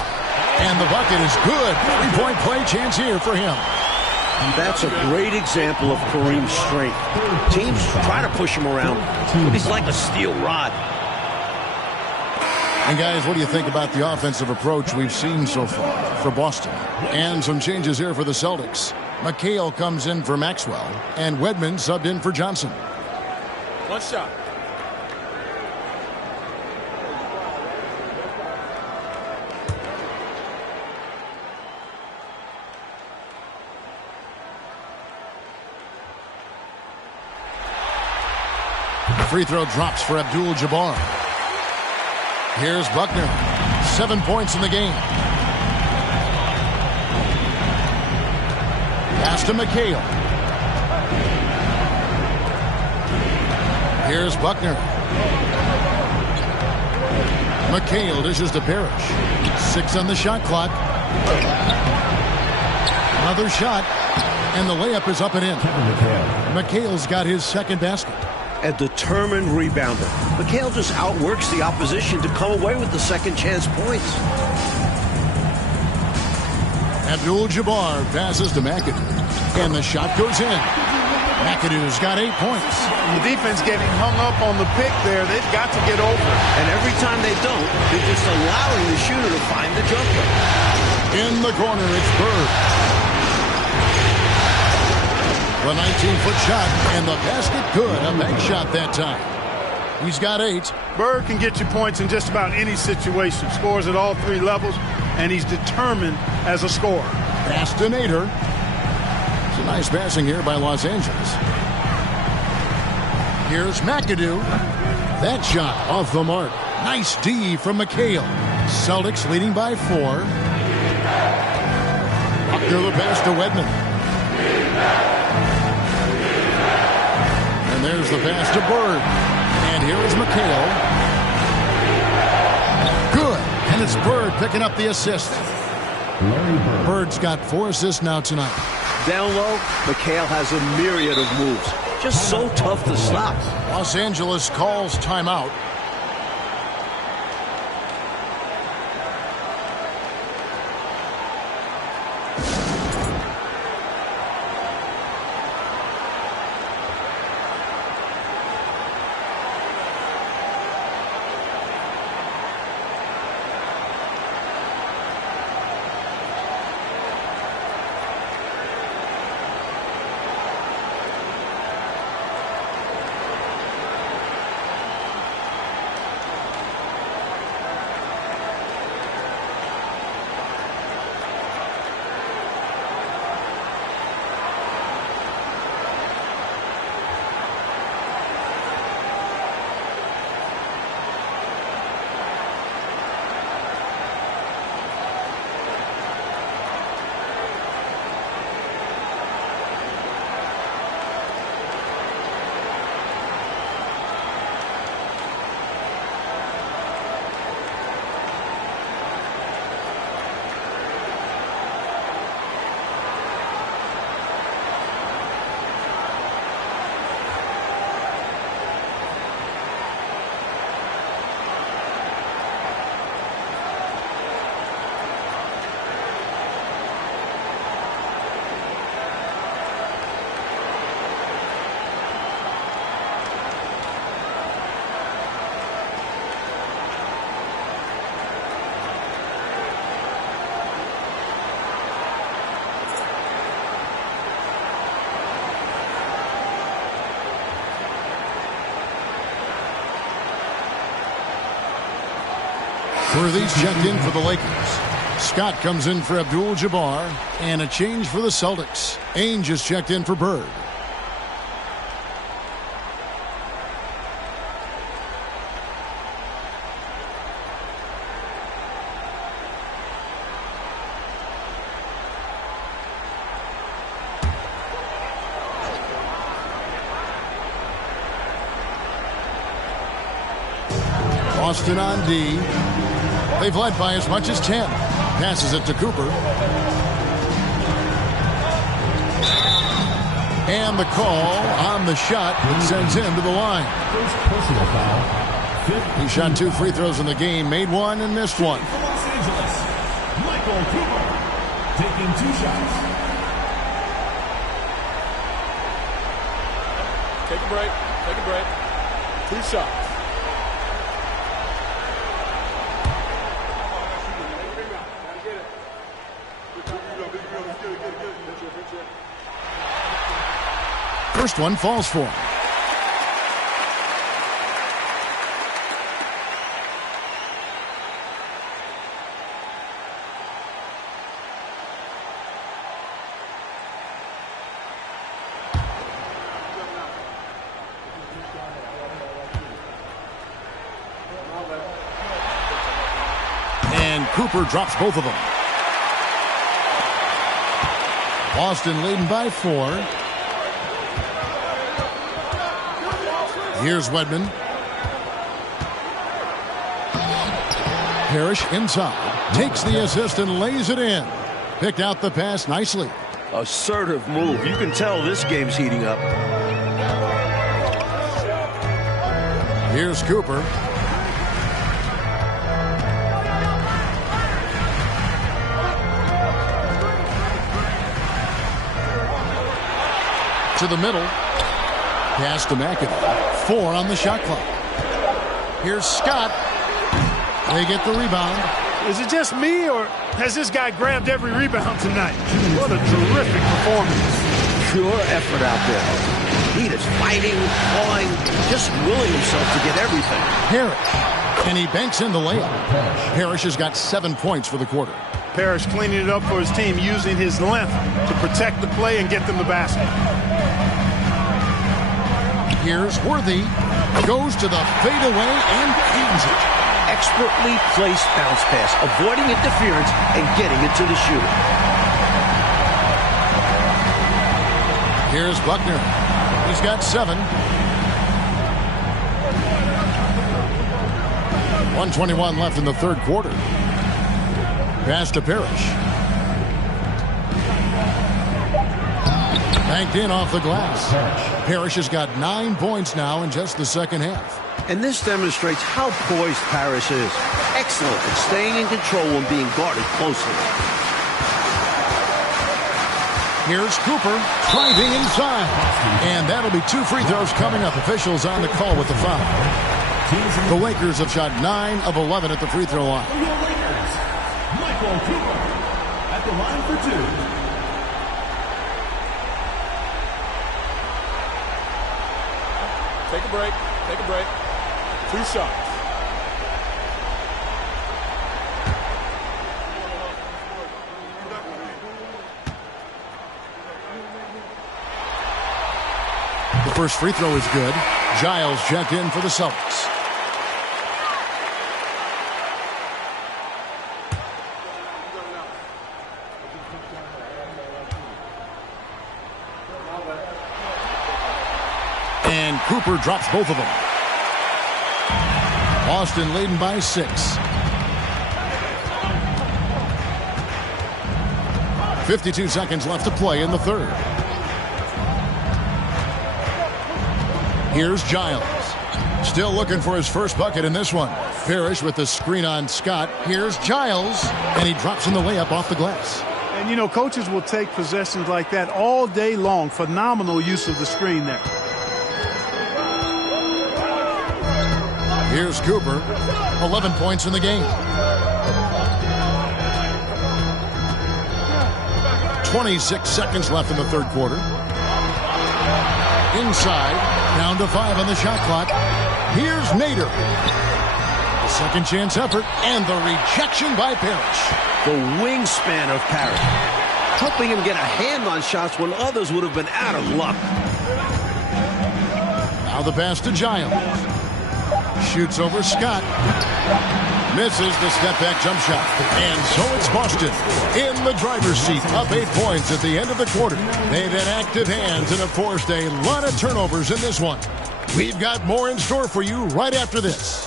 And the bucket is good. 3-point play chance here for him. That's a great example of Kareem's strength. Teams try to push him around, but he's like a steel rod. And guys, what do you think about the offensive approach we've seen so far for Boston? And some changes here for the Celtics. McHale comes in for Maxwell, and Wedman subbed in for Johnson. One shot. Free throw drops for Abdul-Jabbar. Here's Buckner. 7 points in the game. Pass to McHale. Here's Buckner. McHale dishes to Parrish. 6 on the shot clock. Another shot. And the layup is up and in. McHale's got his second basket. A determined rebounder. McHale just outworks the opposition to come away with the second chance points. Abdul-Jabbar passes to McAdoo. And the shot goes in. McAdoo's got 8 points. The defense getting hung up on the pick there. They've got to get over it. And every time they don't, they're just allowing the shooter to find the jumper. In the corner, it's Bird. The 19-foot shot, and the basket good. A bank shot that time. He's got 8. Bird can get you points in just about any situation. Scores at all 3 levels, and he's determined as a scorer. Pass to Nader. It's a nice passing here by Los Angeles. Here's McAdoo. That shot off the mark. Nice D from McHale. Celtics leading by 4. Buckner the pass to Wedman. And there's the pass to Bird. And here is McHale. Good. And it's Bird picking up the assist. Bird's got 4 assists now tonight. Down low, McHale has a myriad of moves. Just so tough to stop. Los Angeles calls timeout. Worthy's checked in for the Lakers. Scott comes in for Abdul-Jabbar. And a change for the Celtics. Ainge is checked in for Bird. Austin on D. They've led by as much as 10. Passes it to Cooper. And the call on the shot that sends him to the line. First personal foul. He shot 2 free throws in the game, made one and missed one. Los Angeles, Michael Cooper taking 2 shots. Take a break. Take a break. 2 shots. First one falls for him. And Cooper drops both of them. Boston leading by 4. Here's Wedman. Parrish inside. Takes the assist and lays it in. Picked out the pass nicely. Assertive move. You can tell this game's heating up. Here's Cooper. To the middle. Pass to McAdoo. 4 on the shot clock. Here's Scott. They get the rebound. Is it just me, or has this guy grabbed every rebound tonight? What a terrific performance. Pure effort out there. He is fighting, clawing, just willing himself to get everything. Parrish. And he banks in the layup. Parrish has got 7 points for the quarter. Parrish cleaning it up for his team, using his length to protect the play and get them the basket. Here's Worthy. Goes to the fadeaway and pings it. Expertly placed bounce pass, avoiding interference and getting it to the shooter. Here's Buckner. He's got 7. 1:21 left in the third quarter. Pass to Parrish. Banked in off the glass. Parrish has got 9 points now in just the second half. And this demonstrates how poised Parrish is. Excellent at staying in control when being guarded closely. Here's Cooper driving inside. And that'll be 2 free throws coming up. Officials on the call with the foul. The Lakers have shot 9 of 11 at the free throw line. The Lakers, Michael Cooper at the line for 2. Take a break. Take a break. 2 shots. The first free throw is good. Giles checked in for the Celtics. And Cooper drops both of them. Boston leading by 6. 52 seconds left to play in the third. Here's Giles. Still looking for his first bucket in this one. Parrish with the screen on Scott. Here's Giles. And he drops in the layup off the glass. And, you know, coaches will take possessions like that all day long. Phenomenal use of the screen there. Here's Cooper. 11 points in the game. 26 seconds left in the third quarter. Inside. Down to 5 on the shot clock. Here's Nader. A second chance effort, and the rejection by Parrish. The wingspan of Parrish, helping him get a hand on shots when others would have been out of luck. Now the pass to Giles. Shoots over Scott. Misses the step-back jump shot. And so it's Boston in the driver's seat, up 8 points at the end of the quarter. They've had active hands and have forced a lot of turnovers in this one. We've got more in store for you right after this.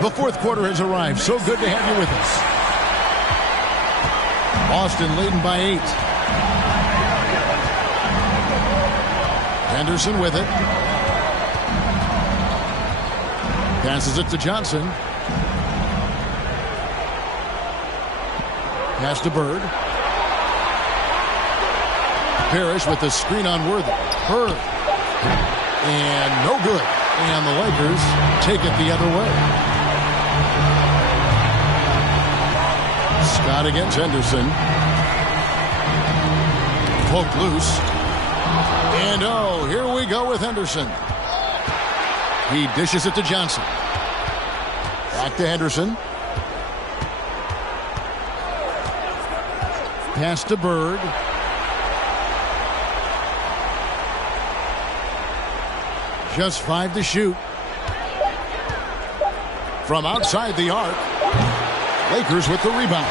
The fourth quarter has arrived. So good to have you with us. Boston leading by 8. Henderson with it. Passes it to Johnson. Pass to Bird. Parrish with the screen on Worthy. Bird. And no good. And the Lakers take it the other way. Scott against Henderson. Poked loose. And oh, here we go with Henderson. He dishes it to Johnson. Back to Henderson. Pass to Bird. Just 5 to shoot. From outside the arc. Lakers with the rebound.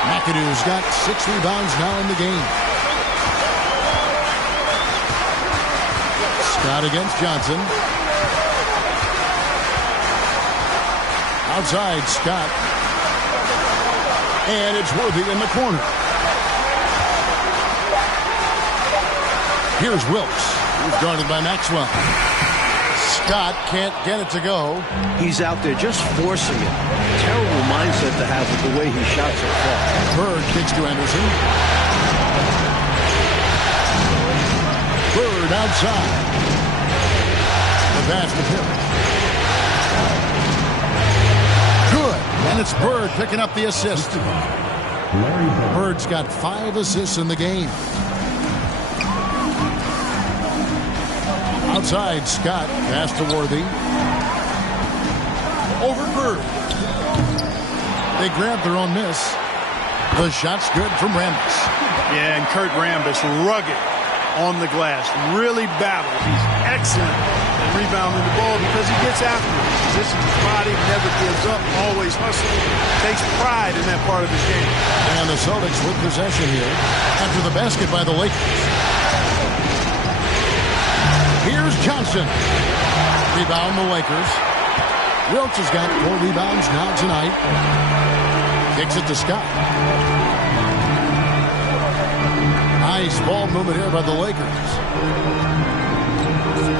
McAdoo's got 6 rebounds now in the game. Scott against Johnson. Outside Scott. And it's Worthy in the corner. Here's Wilkes. He's guarded by Maxwell. Scott can't get it to go. He's out there just forcing it. Terrible mindset to have with the way he shot so far. Bird kicks to Anderson. Bird outside. The pass to Parrish. Good. And it's Bird picking up the assist. Bird's got 5 assists in the game. Outside, Scott. Pass to Worthy. Over Bird. They grabbed their own miss. The shot's good from Rambis. Yeah, and Kurt Rambis, rugged on the glass. Really battles. He's excellent at rebounding the ball because he gets after it. Positions his body, never gives up, always hustling. Takes pride in that part of his game. And the Celtics with possession here after the basket by the Lakers. Here's Johnson. Rebound the Lakers. Wilkes has got 4 rebounds now tonight. Kicks it to Scott. Nice ball movement here by the Lakers.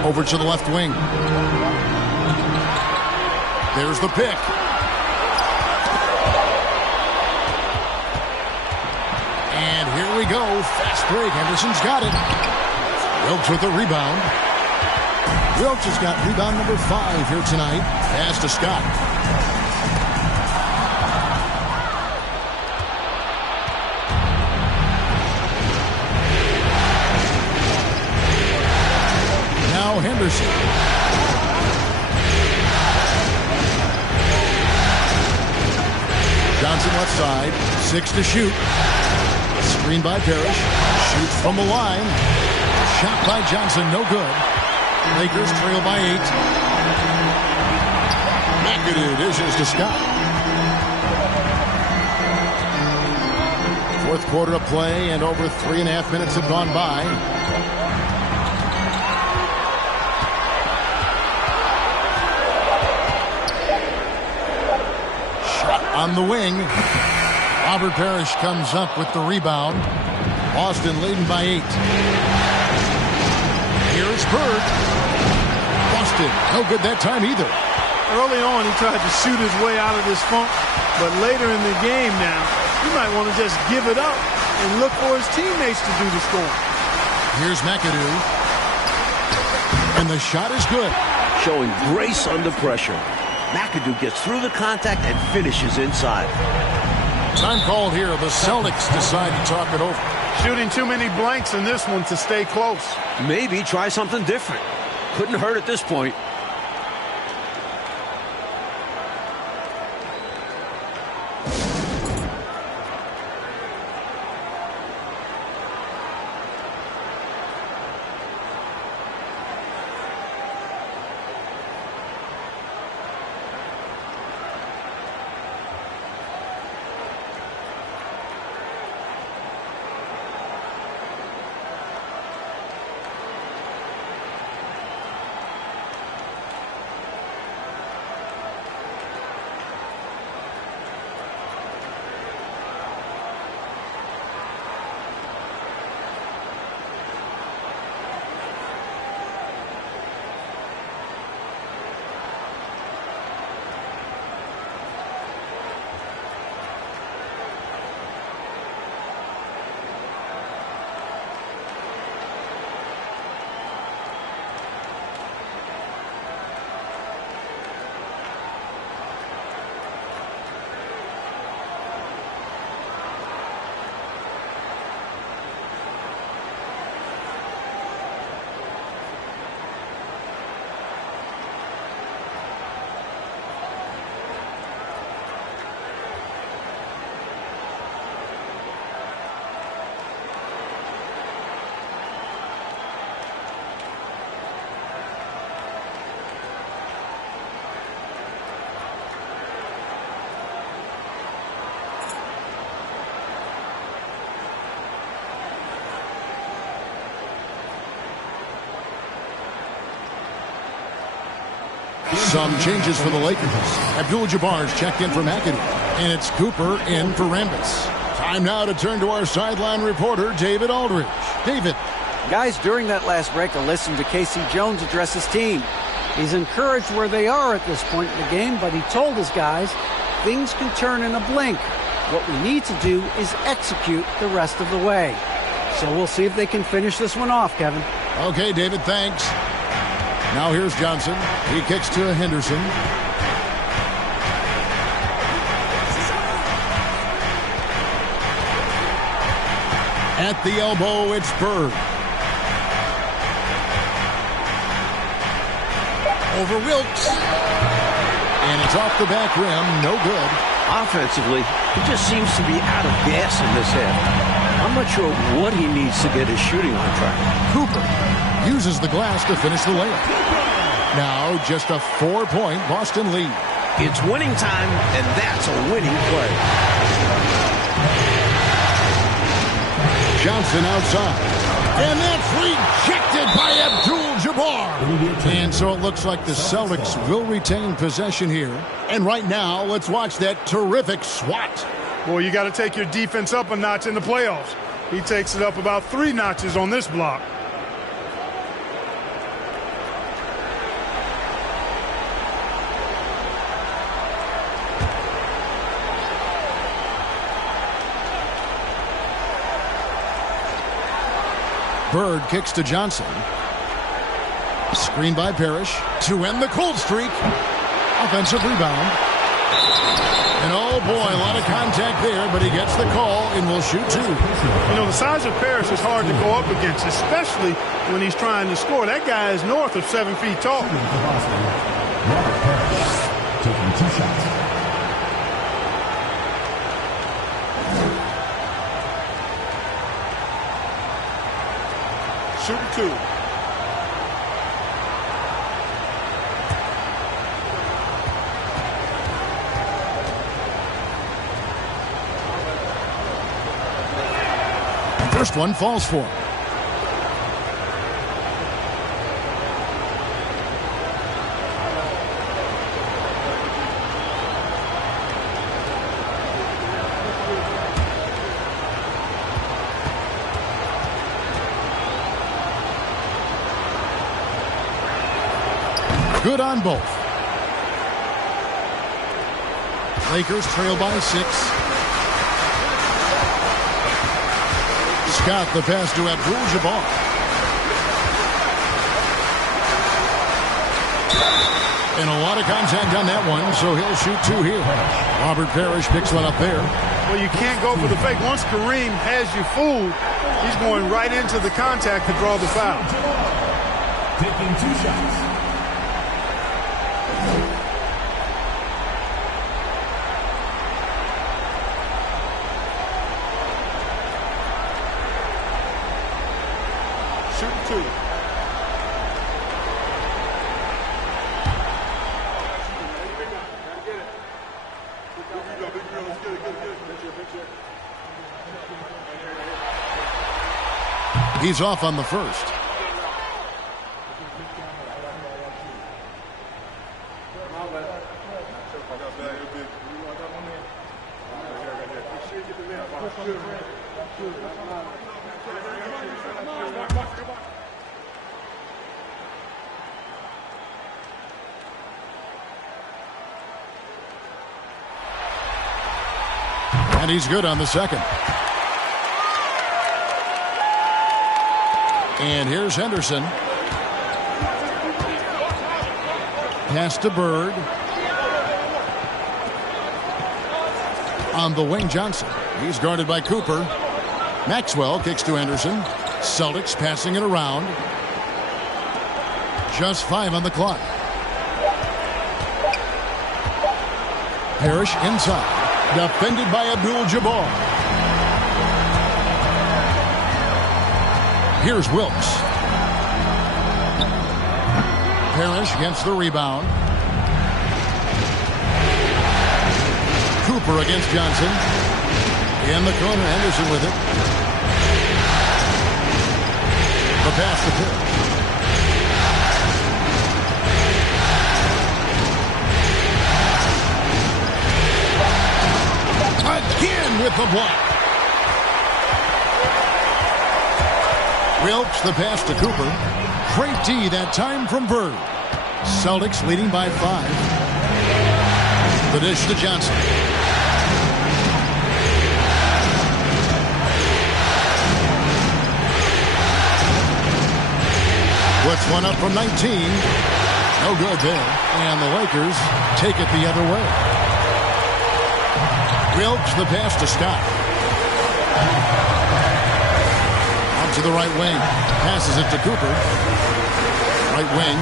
Over to the left wing. There's the pick. And here we go. Fast break. Henderson's got it. Wilkes with the rebound. Wilkes has got rebound number 5 here tonight. Pass to Scott. Now Henderson. Johnson left side. 6 to shoot. Screen by Parrish. Shoots from the line. Shot by Johnson. No good. Lakers trail by 8. McAdoo dishes to Scott. Fourth quarter of play, and over 3.5 minutes have gone by. Shot on the wing. Robert Parrish comes up with the rebound. Boston leading by 8. Here's Bird. Busted. No good that time either. Early on, he tried to shoot his way out of this funk, but later in the game now, you might want to just give it up and look for his teammates to do the scoring. Here's McAdoo. And the shot is good. Showing grace under pressure. McAdoo gets through the contact and finishes inside. Time called here. The Celtics decide to talk it over. Shooting too many blanks in this one to stay close. Maybe try something different. Couldn't hurt at this point. Some changes for the Lakers. Abdul-Jabbar's checked in for McAdoo, and it's Cooper in for Rambis. Time now to turn to our sideline reporter, David Aldridge. David. Guys, during that last break, I listened to Casey Jones address his team. He's encouraged where they are at this point in the game, but he told his guys things can turn in a blink. What we need to do is execute the rest of the way. So we'll see if they can finish this one off, Kevin. Okay, David, thanks. Now here's Johnson. He kicks to Henderson. At the elbow, it's Bird. Over Wilkes. And it's off the back rim. No good. Offensively, he just seems to be out of gas in this half. I'm not sure what he needs to get his shooting on track. Cooper uses the glass to finish the layup. Now just a 4-point Boston lead. It's winning time, and that's a winning play. Johnson outside. And that's rejected by Abdul-Jabbar. And so it looks like the Celtics will retain possession here. And right now, let's watch that terrific swat. Well, you got to take your defense up a notch in the playoffs. He takes it up about 3 notches on this block. Bird kicks to Johnson. Screen by Parrish to end the cold streak. Offensive rebound. And oh boy, a lot of contact there, but he gets the call and will shoot 2. You know, the size of Parrish is hard to go up against, especially when he's trying to score. That guy is north of 7 feet tall. Taking 2 shots. Shooting 2. First one falls for him. Good on both. Lakers trail by 6. Scott the pass to Abdul-Jabbar. And a lot of contact on that one, so he'll shoot 2 here. Robert Parrish picks one up there. Well, you can't go for the fake. Once Kareem has you fooled, he's going right into the contact to draw the foul. Taking 2 shots. Shooting 2. He's off on the first. And he's good on the second. And here's Henderson. Pass to Bird. On the wing, Johnson. He's guarded by Cooper. Maxwell kicks to Henderson. Celtics passing it around. Just 5 on the clock. Parrish inside. Defended by Abdul-Jabbar. Here's Wilkes. Parrish gets the rebound. Cooper against Johnson. In the corner, Henderson with it. The pass to Parrish. Again with the block. Wilkes the pass to Cooper. Great D that time from Bird. Celtics leading by 5. The dish to Johnson. Puts one up from 19. No good there. And the Lakers take it the other way. Wilkes the pass to Scott. Out to the right wing. Passes it to Cooper. Right wing.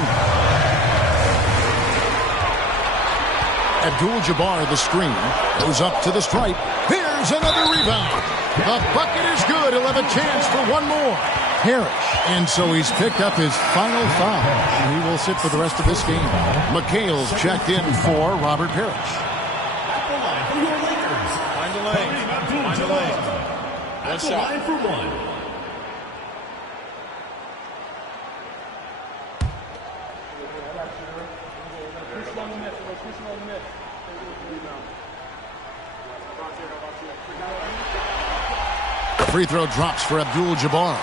Abdul-Jabbar the screen. Goes up to the stripe. Here's another rebound. The bucket is good. He'll have a chance for one more. Parrish. And so he's picked up his final foul. And he will sit for the rest of this game. McHale's checked in for Robert Parrish. Find the lane. Find the lane. One shot. Line for 1. Free throw drops for Abdul-Jabbar.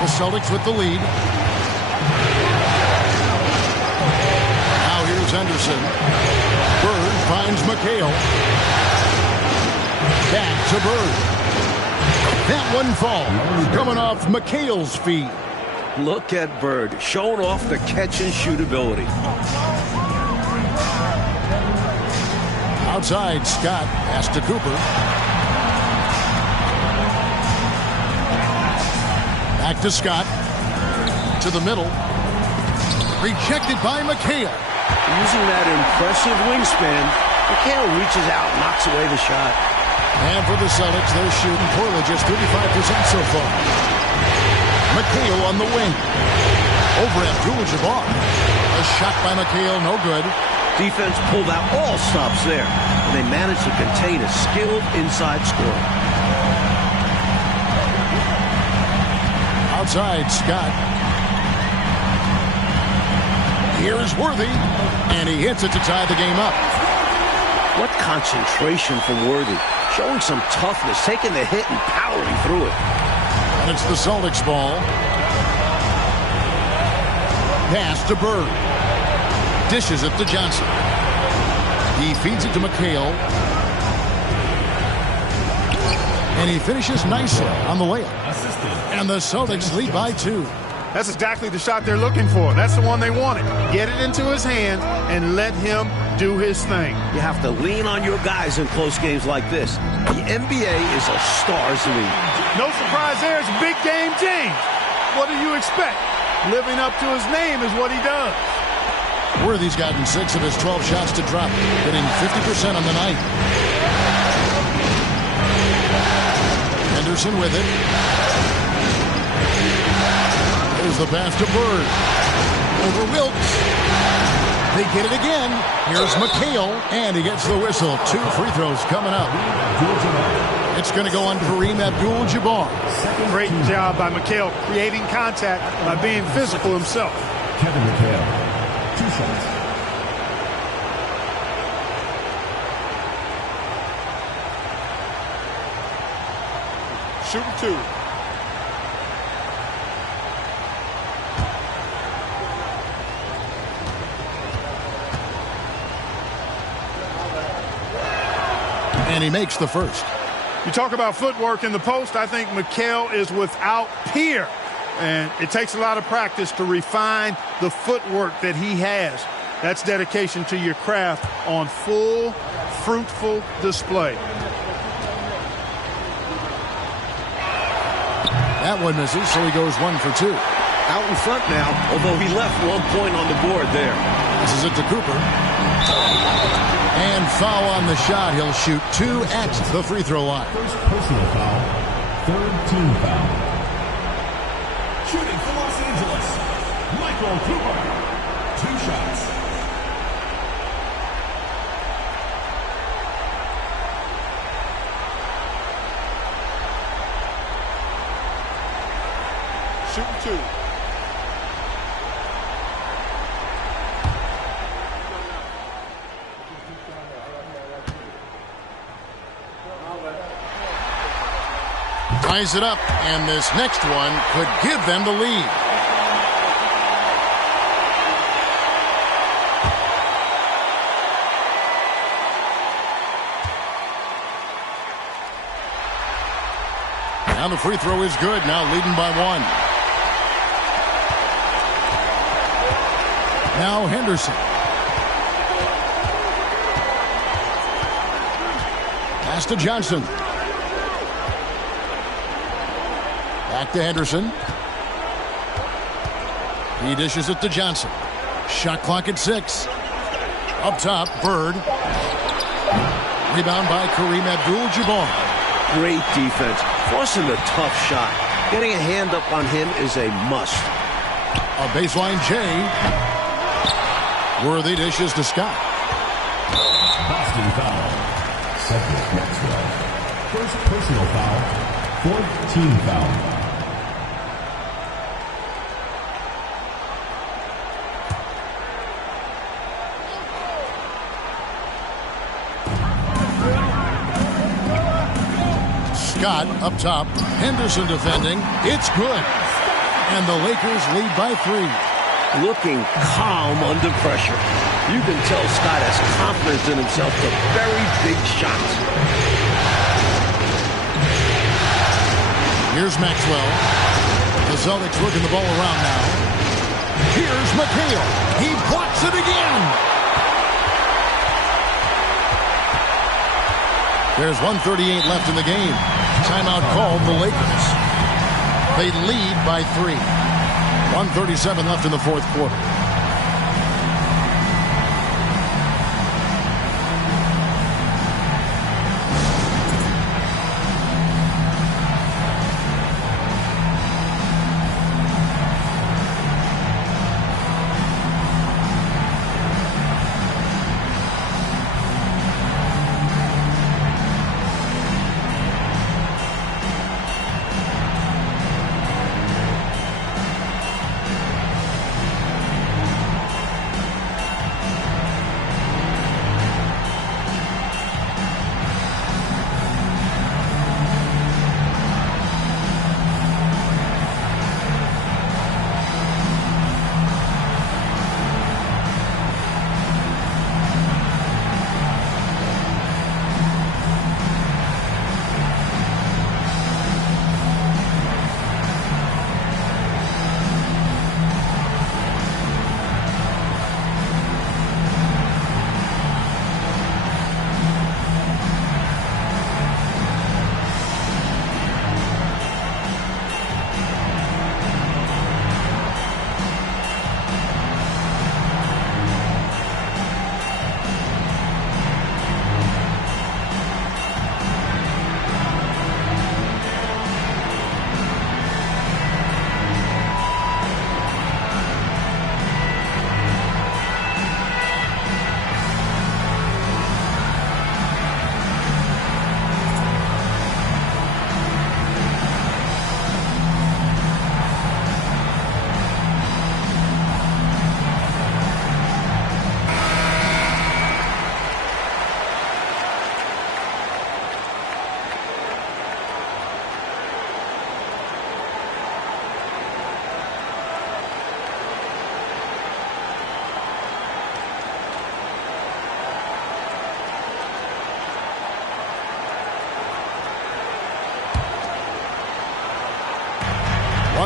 The Celtics with the lead. Now here's Henderson. Bird finds McHale. Back to Bird. That one falls. Coming off McHale's feet. Look at Bird showing off the catch and shoot ability. Outside, Scott pass to Cooper. Back to Scott. To the middle. Rejected by McHale. Using that impressive wingspan, McHale reaches out and knocks away the shot. And for the Celtics, they're shooting poorly, just 35% so far. McHale on the wing. Over Abdul-Jabbar. A shot by McHale, no good. Defense pulled out all stops there, and they managed to contain a skilled inside scorer. Outside, Scott. Here's Worthy, and he hits it to tie the game up. What concentration from Worthy. Showing some toughness, taking the hit and powering through it. And it's the Celtics ball. Pass to Bird. Dishes it to Johnson. He feeds it to McHale. And he finishes nicely on the layup. And the Celtics lead by 2. That's exactly the shot they're looking for. That's the one they wanted. Get it into his hands and let him do his thing. You have to lean on your guys in close games like this. The NBA is a stars league. No surprise there. It's big game James. What do you expect? Living up to his name is what he does. Worthy's gotten 6 of his 12 shots to drop, hitting 50% on the night. Henderson with it. There's the pass to Bird. Over Wilkes. They get it again. Here's McHale, and he gets the whistle. 2 free throws coming up. It's going to go on Kareem Abdul-Jabbar. Great job by McHale creating contact by being physical himself. Kevin McHale, 2 shots. Shooting 2. And he makes the first. You talk about footwork in the post. I think McHale is without peer. And it takes a lot of practice to refine the footwork that he has. That's dedication to your craft on full, fruitful display. That one misses, so he goes 1 for 2. Out in front now, although he left 1 point on the board there. This is it to Cooper. And foul on the shot. He'll shoot 2 at the free throw line. First personal foul, 3rd team foul. Shooting for Los Angeles, Michael Cooper. 2 shots. Shooting 2. Ties it up, and this next one could give them the lead. Now the free throw is good, now leading by 1. Now Henderson. Pass to Johnson. Back to Henderson. He dishes it to Johnson. Shot clock at 6. Up top, Bird. Rebound by Kareem Abdul-Jabbar. Great defense. Forcing a tough shot. Getting a hand up on him is a must. A baseline J. Worthy dishes to Scott. Boston foul. Cedric Maxwell. First personal foul. 4th team foul. Scott up top. Henderson defending. It's good. And the Lakers lead by 3. Looking calm under pressure. You can tell Scott has confidence in himself to very big shots. Here's Maxwell. The Celtics working the ball around now. Here's McHale. He blocks it again. There's 1:38 left in the game. Timeout called the Lakers. They lead by 3. 1:37 left in the 4th quarter.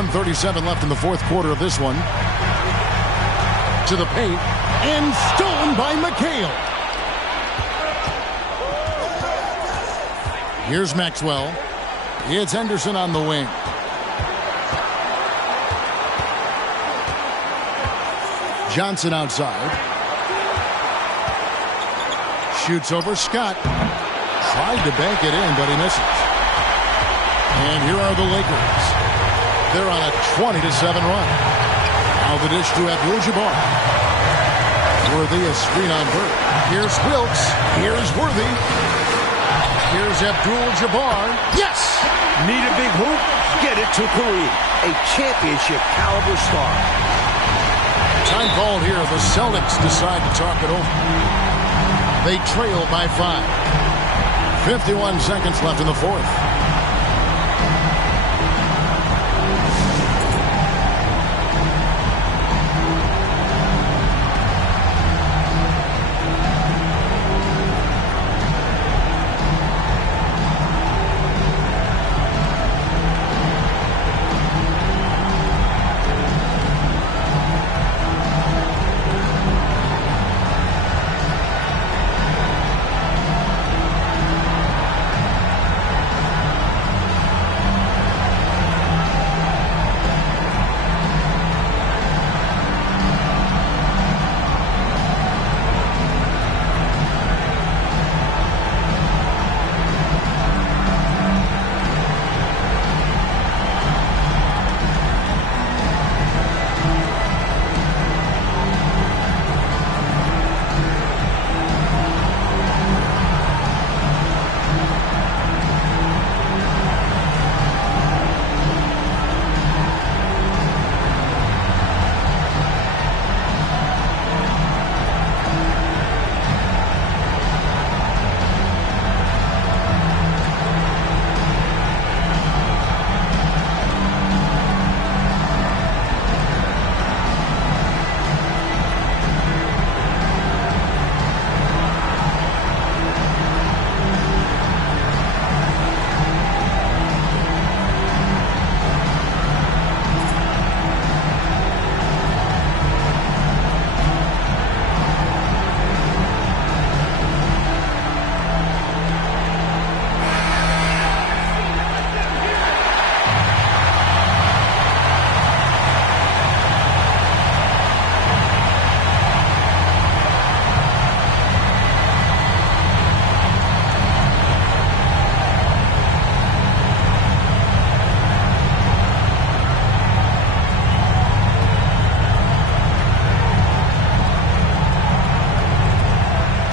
1:37 left in the fourth quarter of this one. To the paint, and stolen by McHale. Here's Maxwell. It's Henderson on the wing. Johnson outside. Shoots over Scott. Tried to bank it in, but he misses. And here are the Lakers. They're on a 20-7 run. Now the dish to Abdul-Jabbar. Worthy a screen on Bird. Here's Wilkes. Here's Worthy. Here's Abdul-Jabbar. Yes! Need a big hoop? Get it to Kareem. A championship caliber star. Time called here. The Celtics decide to talk it over. They trail by 5. 51 seconds left in the fourth.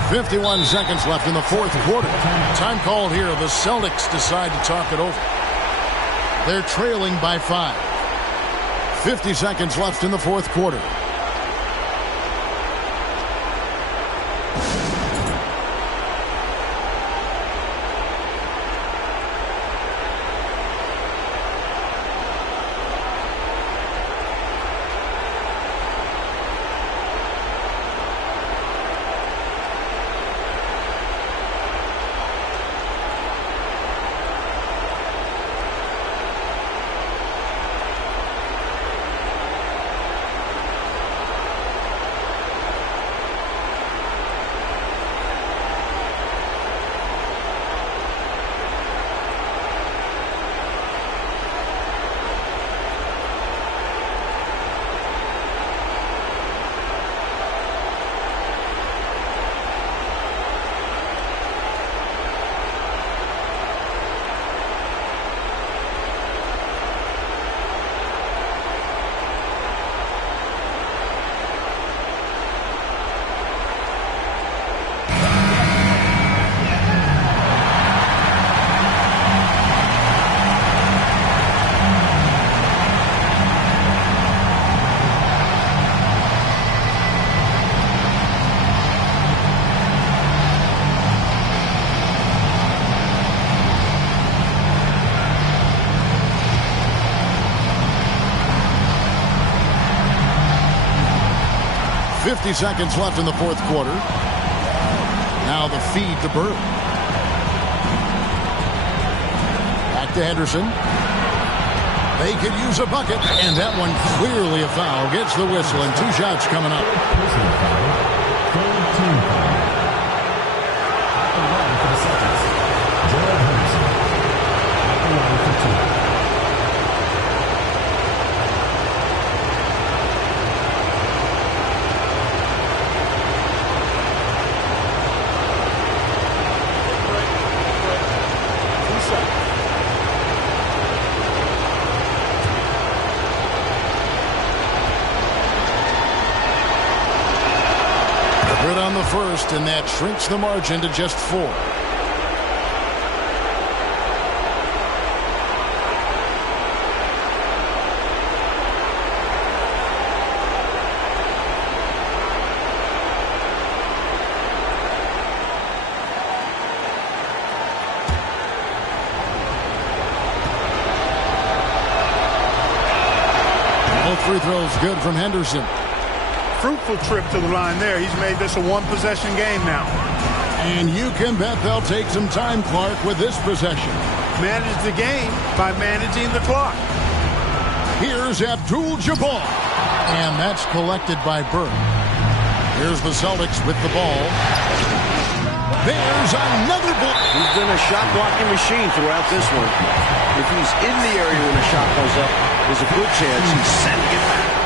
.51 seconds left in the fourth quarter. Time called here. The Celtics decide to talk it over. They're trailing by 5. 50 seconds left in the fourth quarter. .50 seconds left in the fourth quarter. Now the feed to Bird. Back to Henderson. They could use a bucket, and that one clearly a foul. Gets the whistle, and 2 shots coming up. Personal foul. Third team foul. At the line for the Celtics, Gerald Henderson. At the line for 2. Good on the first, and that shrinks the margin to just 4. Both free throws good from Henderson. Fruitful trip to the line there. He's made this a one-possession game now. And you can bet they'll take some time, Clark, with this possession. Manage the game by managing the clock. Here's Abdul-Jabbar. And that's collected by Burke. Here's the Celtics with the ball. There's another block. He's been a shot-blocking machine throughout this one. If he's in the area when a shot goes up, there's a good chance he's sending it back.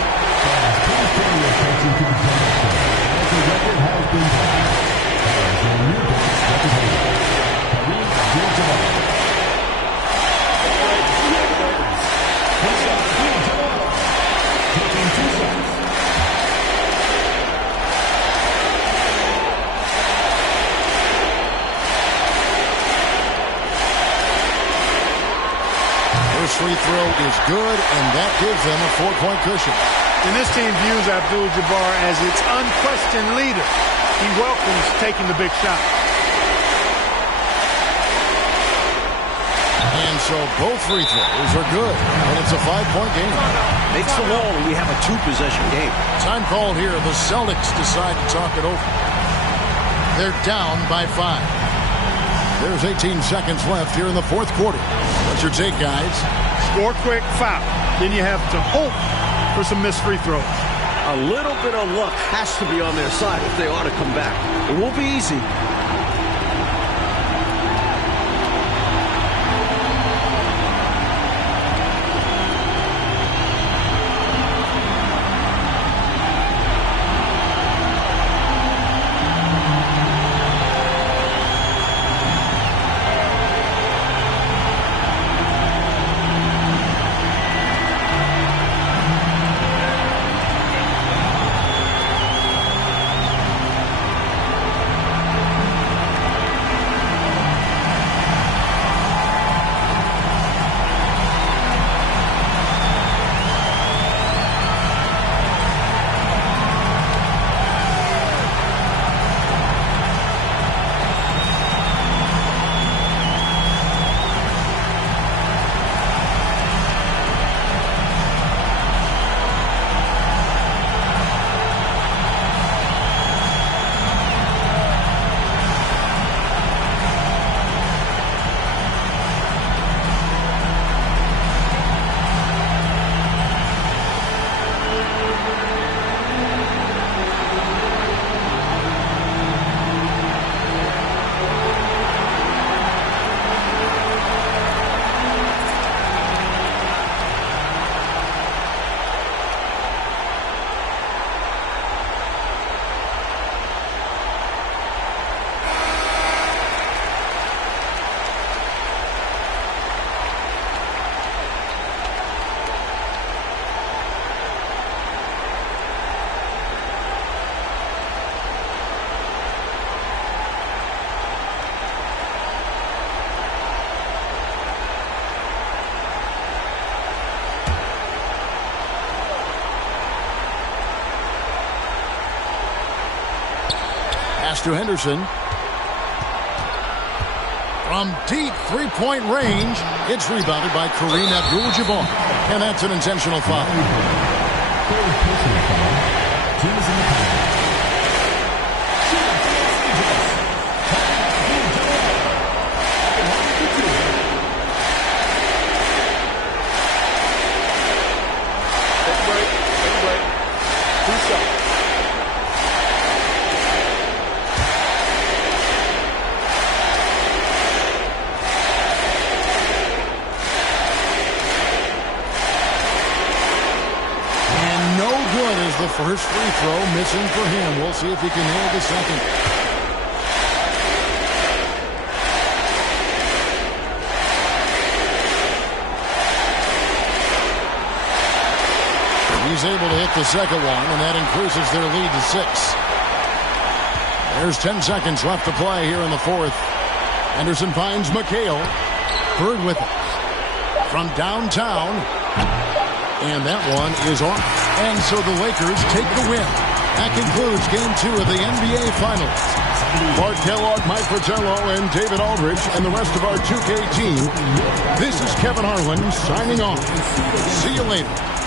First free throw is good, and that gives them a 4-point cushion. And this team views Abdul-Jabbar as its unquestioned leader. He welcomes taking the big shot. And so both free throws are good, and it's a 5-point game. Makes the wall, and we have a 2-possession game. Time called here. The Celtics decide to talk it over. They're down by 5. There's 18 seconds left here in the fourth quarter. What's your take, guys? Score quick, foul. Then you have to hope for some missed free throws. A little bit of luck has to be on their side if they ought to come back. It won't be easy. Pass to Henderson. From deep three-point range, it's rebounded by Kareem Abdul-Jabbar. And that's an intentional foul. Third personal foul. Teams in the penalty. first free throw missing for him. We'll see if he can nail the second. He's able to hit the second one, and that increases their lead to 6. There's 10 seconds left to play here in the fourth. Henderson finds McHale. Bird with it. From downtown. And that one is off. And so the Lakers take the win. That concludes Game 2 of the NBA Finals. Mark Kellogg, Mike Fratello, and David Aldrich, and the rest of our 2K team. This is Kevin Harlan signing off. See you later.